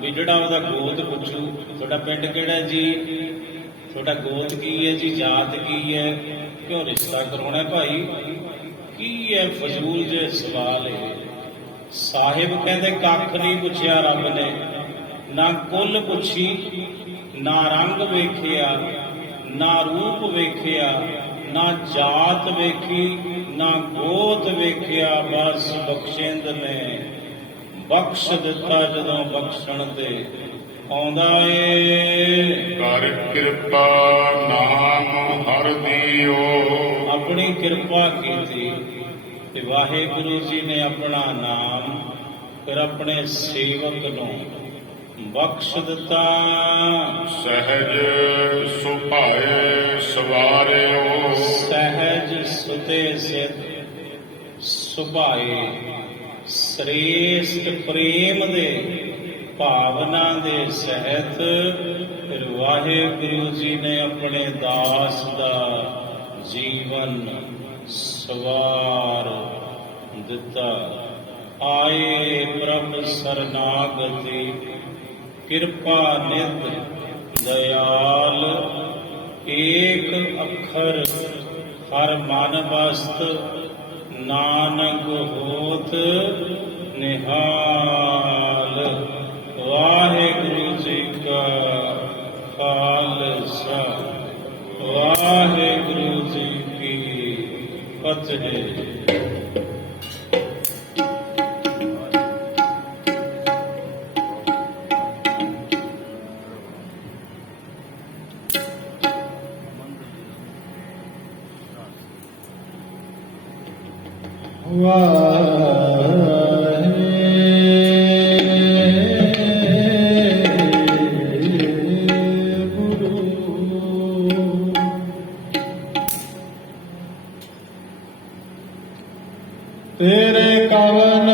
ਵੀ ਜਿਹੜਾ ਉਹਦਾ ਗੋਤ ਪੁੱਛੂ, ਤੁਹਾਡਾ ਪਿੰਡ ਕਿਹੜਾ ਜੀ, ਤੁਹਾਡਾ ਗੋਤ ਕੀ ਹੈ ਜੀ, ਜਾਤ ਕੀ ਹੈ, ਕਿਉਂ ਰਿਸ਼ਤਾ ਕਰਾਉਣਾ ਭਾਈ, ਕੀ ਹੈ ਫਜ਼ੂਲ ਜੇ ਸਵਾਲ ਹੈ। ਸਾਹਿਬ ਕਹਿੰਦੇ ਕੱਖ ਨਹੀਂ ਪੁੱਛਿਆ ਰੱਬ ਨੇ, ਨਾ ਕੁੱਲ ਪੁੱਛੀ, ਨਾ ਰੰਗ ਵੇਖਿਆ, ਨਾ ਰੂਪ ਵੇਖਿਆ, ਨਾ ਜਾਤ ਵੇਖੀ, ਨਾ ਗੋਤ ਵੇਖਿਆ, ਬਸ ਬਖਸ਼ਿੰਦ ਨੇ ਬਖਸ਼ ਦਿੱਤਾ ਜਦੋਂ ਬਖਸ਼ਣ ਤੇ ਆਉਂਦਾ ਏ। ਕਰ ਕਿਰਪਾ ਨਾਮ ਹਰ ਦੀਓ, ਆਪਣੀ ਕਿਰਪਾ ਕੀਤੀ ਤੇ ਵਾਹਿਗੁਰੂ ਜੀ ਨੇ ਆਪਣਾ ਨਾਮ ਫਿਰ ਆਪਣੇ ਸੇਵਕ ਨੂੰ ਬਖਸ਼ ਦਿੱਤਾ। ਸਹਿਜ ਸੁਭਾਏ ਸਵਾਰਿਓ, ਸਹਿਜ ਸੁਤੇ ਸਿਧ ਸੁਭਾਏ, ਸ੍ਰੇਸ਼ਟ ਪ੍ਰੇਮ ਦੇ ਭਾਵਨਾ ਦੇ ਸਹਿਤ ਫਿਰ ਵਾਹਿਗੁਰੂ ਜੀ ਨੇ ਆਪਣੇ ਦਾਸ ਦਾ ਜੀਵਨ ਸਵਾਰ ਦਿੱਤਾ। ਆਏ ਪ੍ਰਭ ਸਰਨਾਗਤੀ, ਕਿਰਪਾ ਨਿਧ ਦਇਆਲ, ਏਕ ਅੱਖਰ ਹਰ ਮਨ ਬਸਤ, ਨਾਨਕ ਹੋਤ ਨਿਹਾਲ। ਵਾਹਿਗੁਰੂ ਜੀ ਕਾ ਖਾਲਸਾ, ਵਾਹਿਗੁਰੂ ਜੀ ਕੀ ਫਤਿਹ। ਤੇਰੇ ਕਵਨ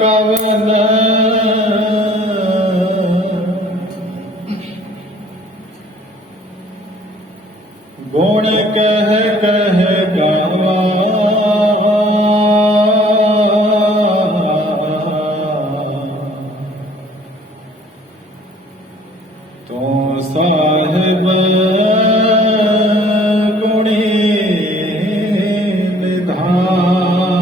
ਕਵਨ ਗੁਣ ਕਹਿ ਗਾਵਾ, ਤੂੰ ਸਾਹਿਬ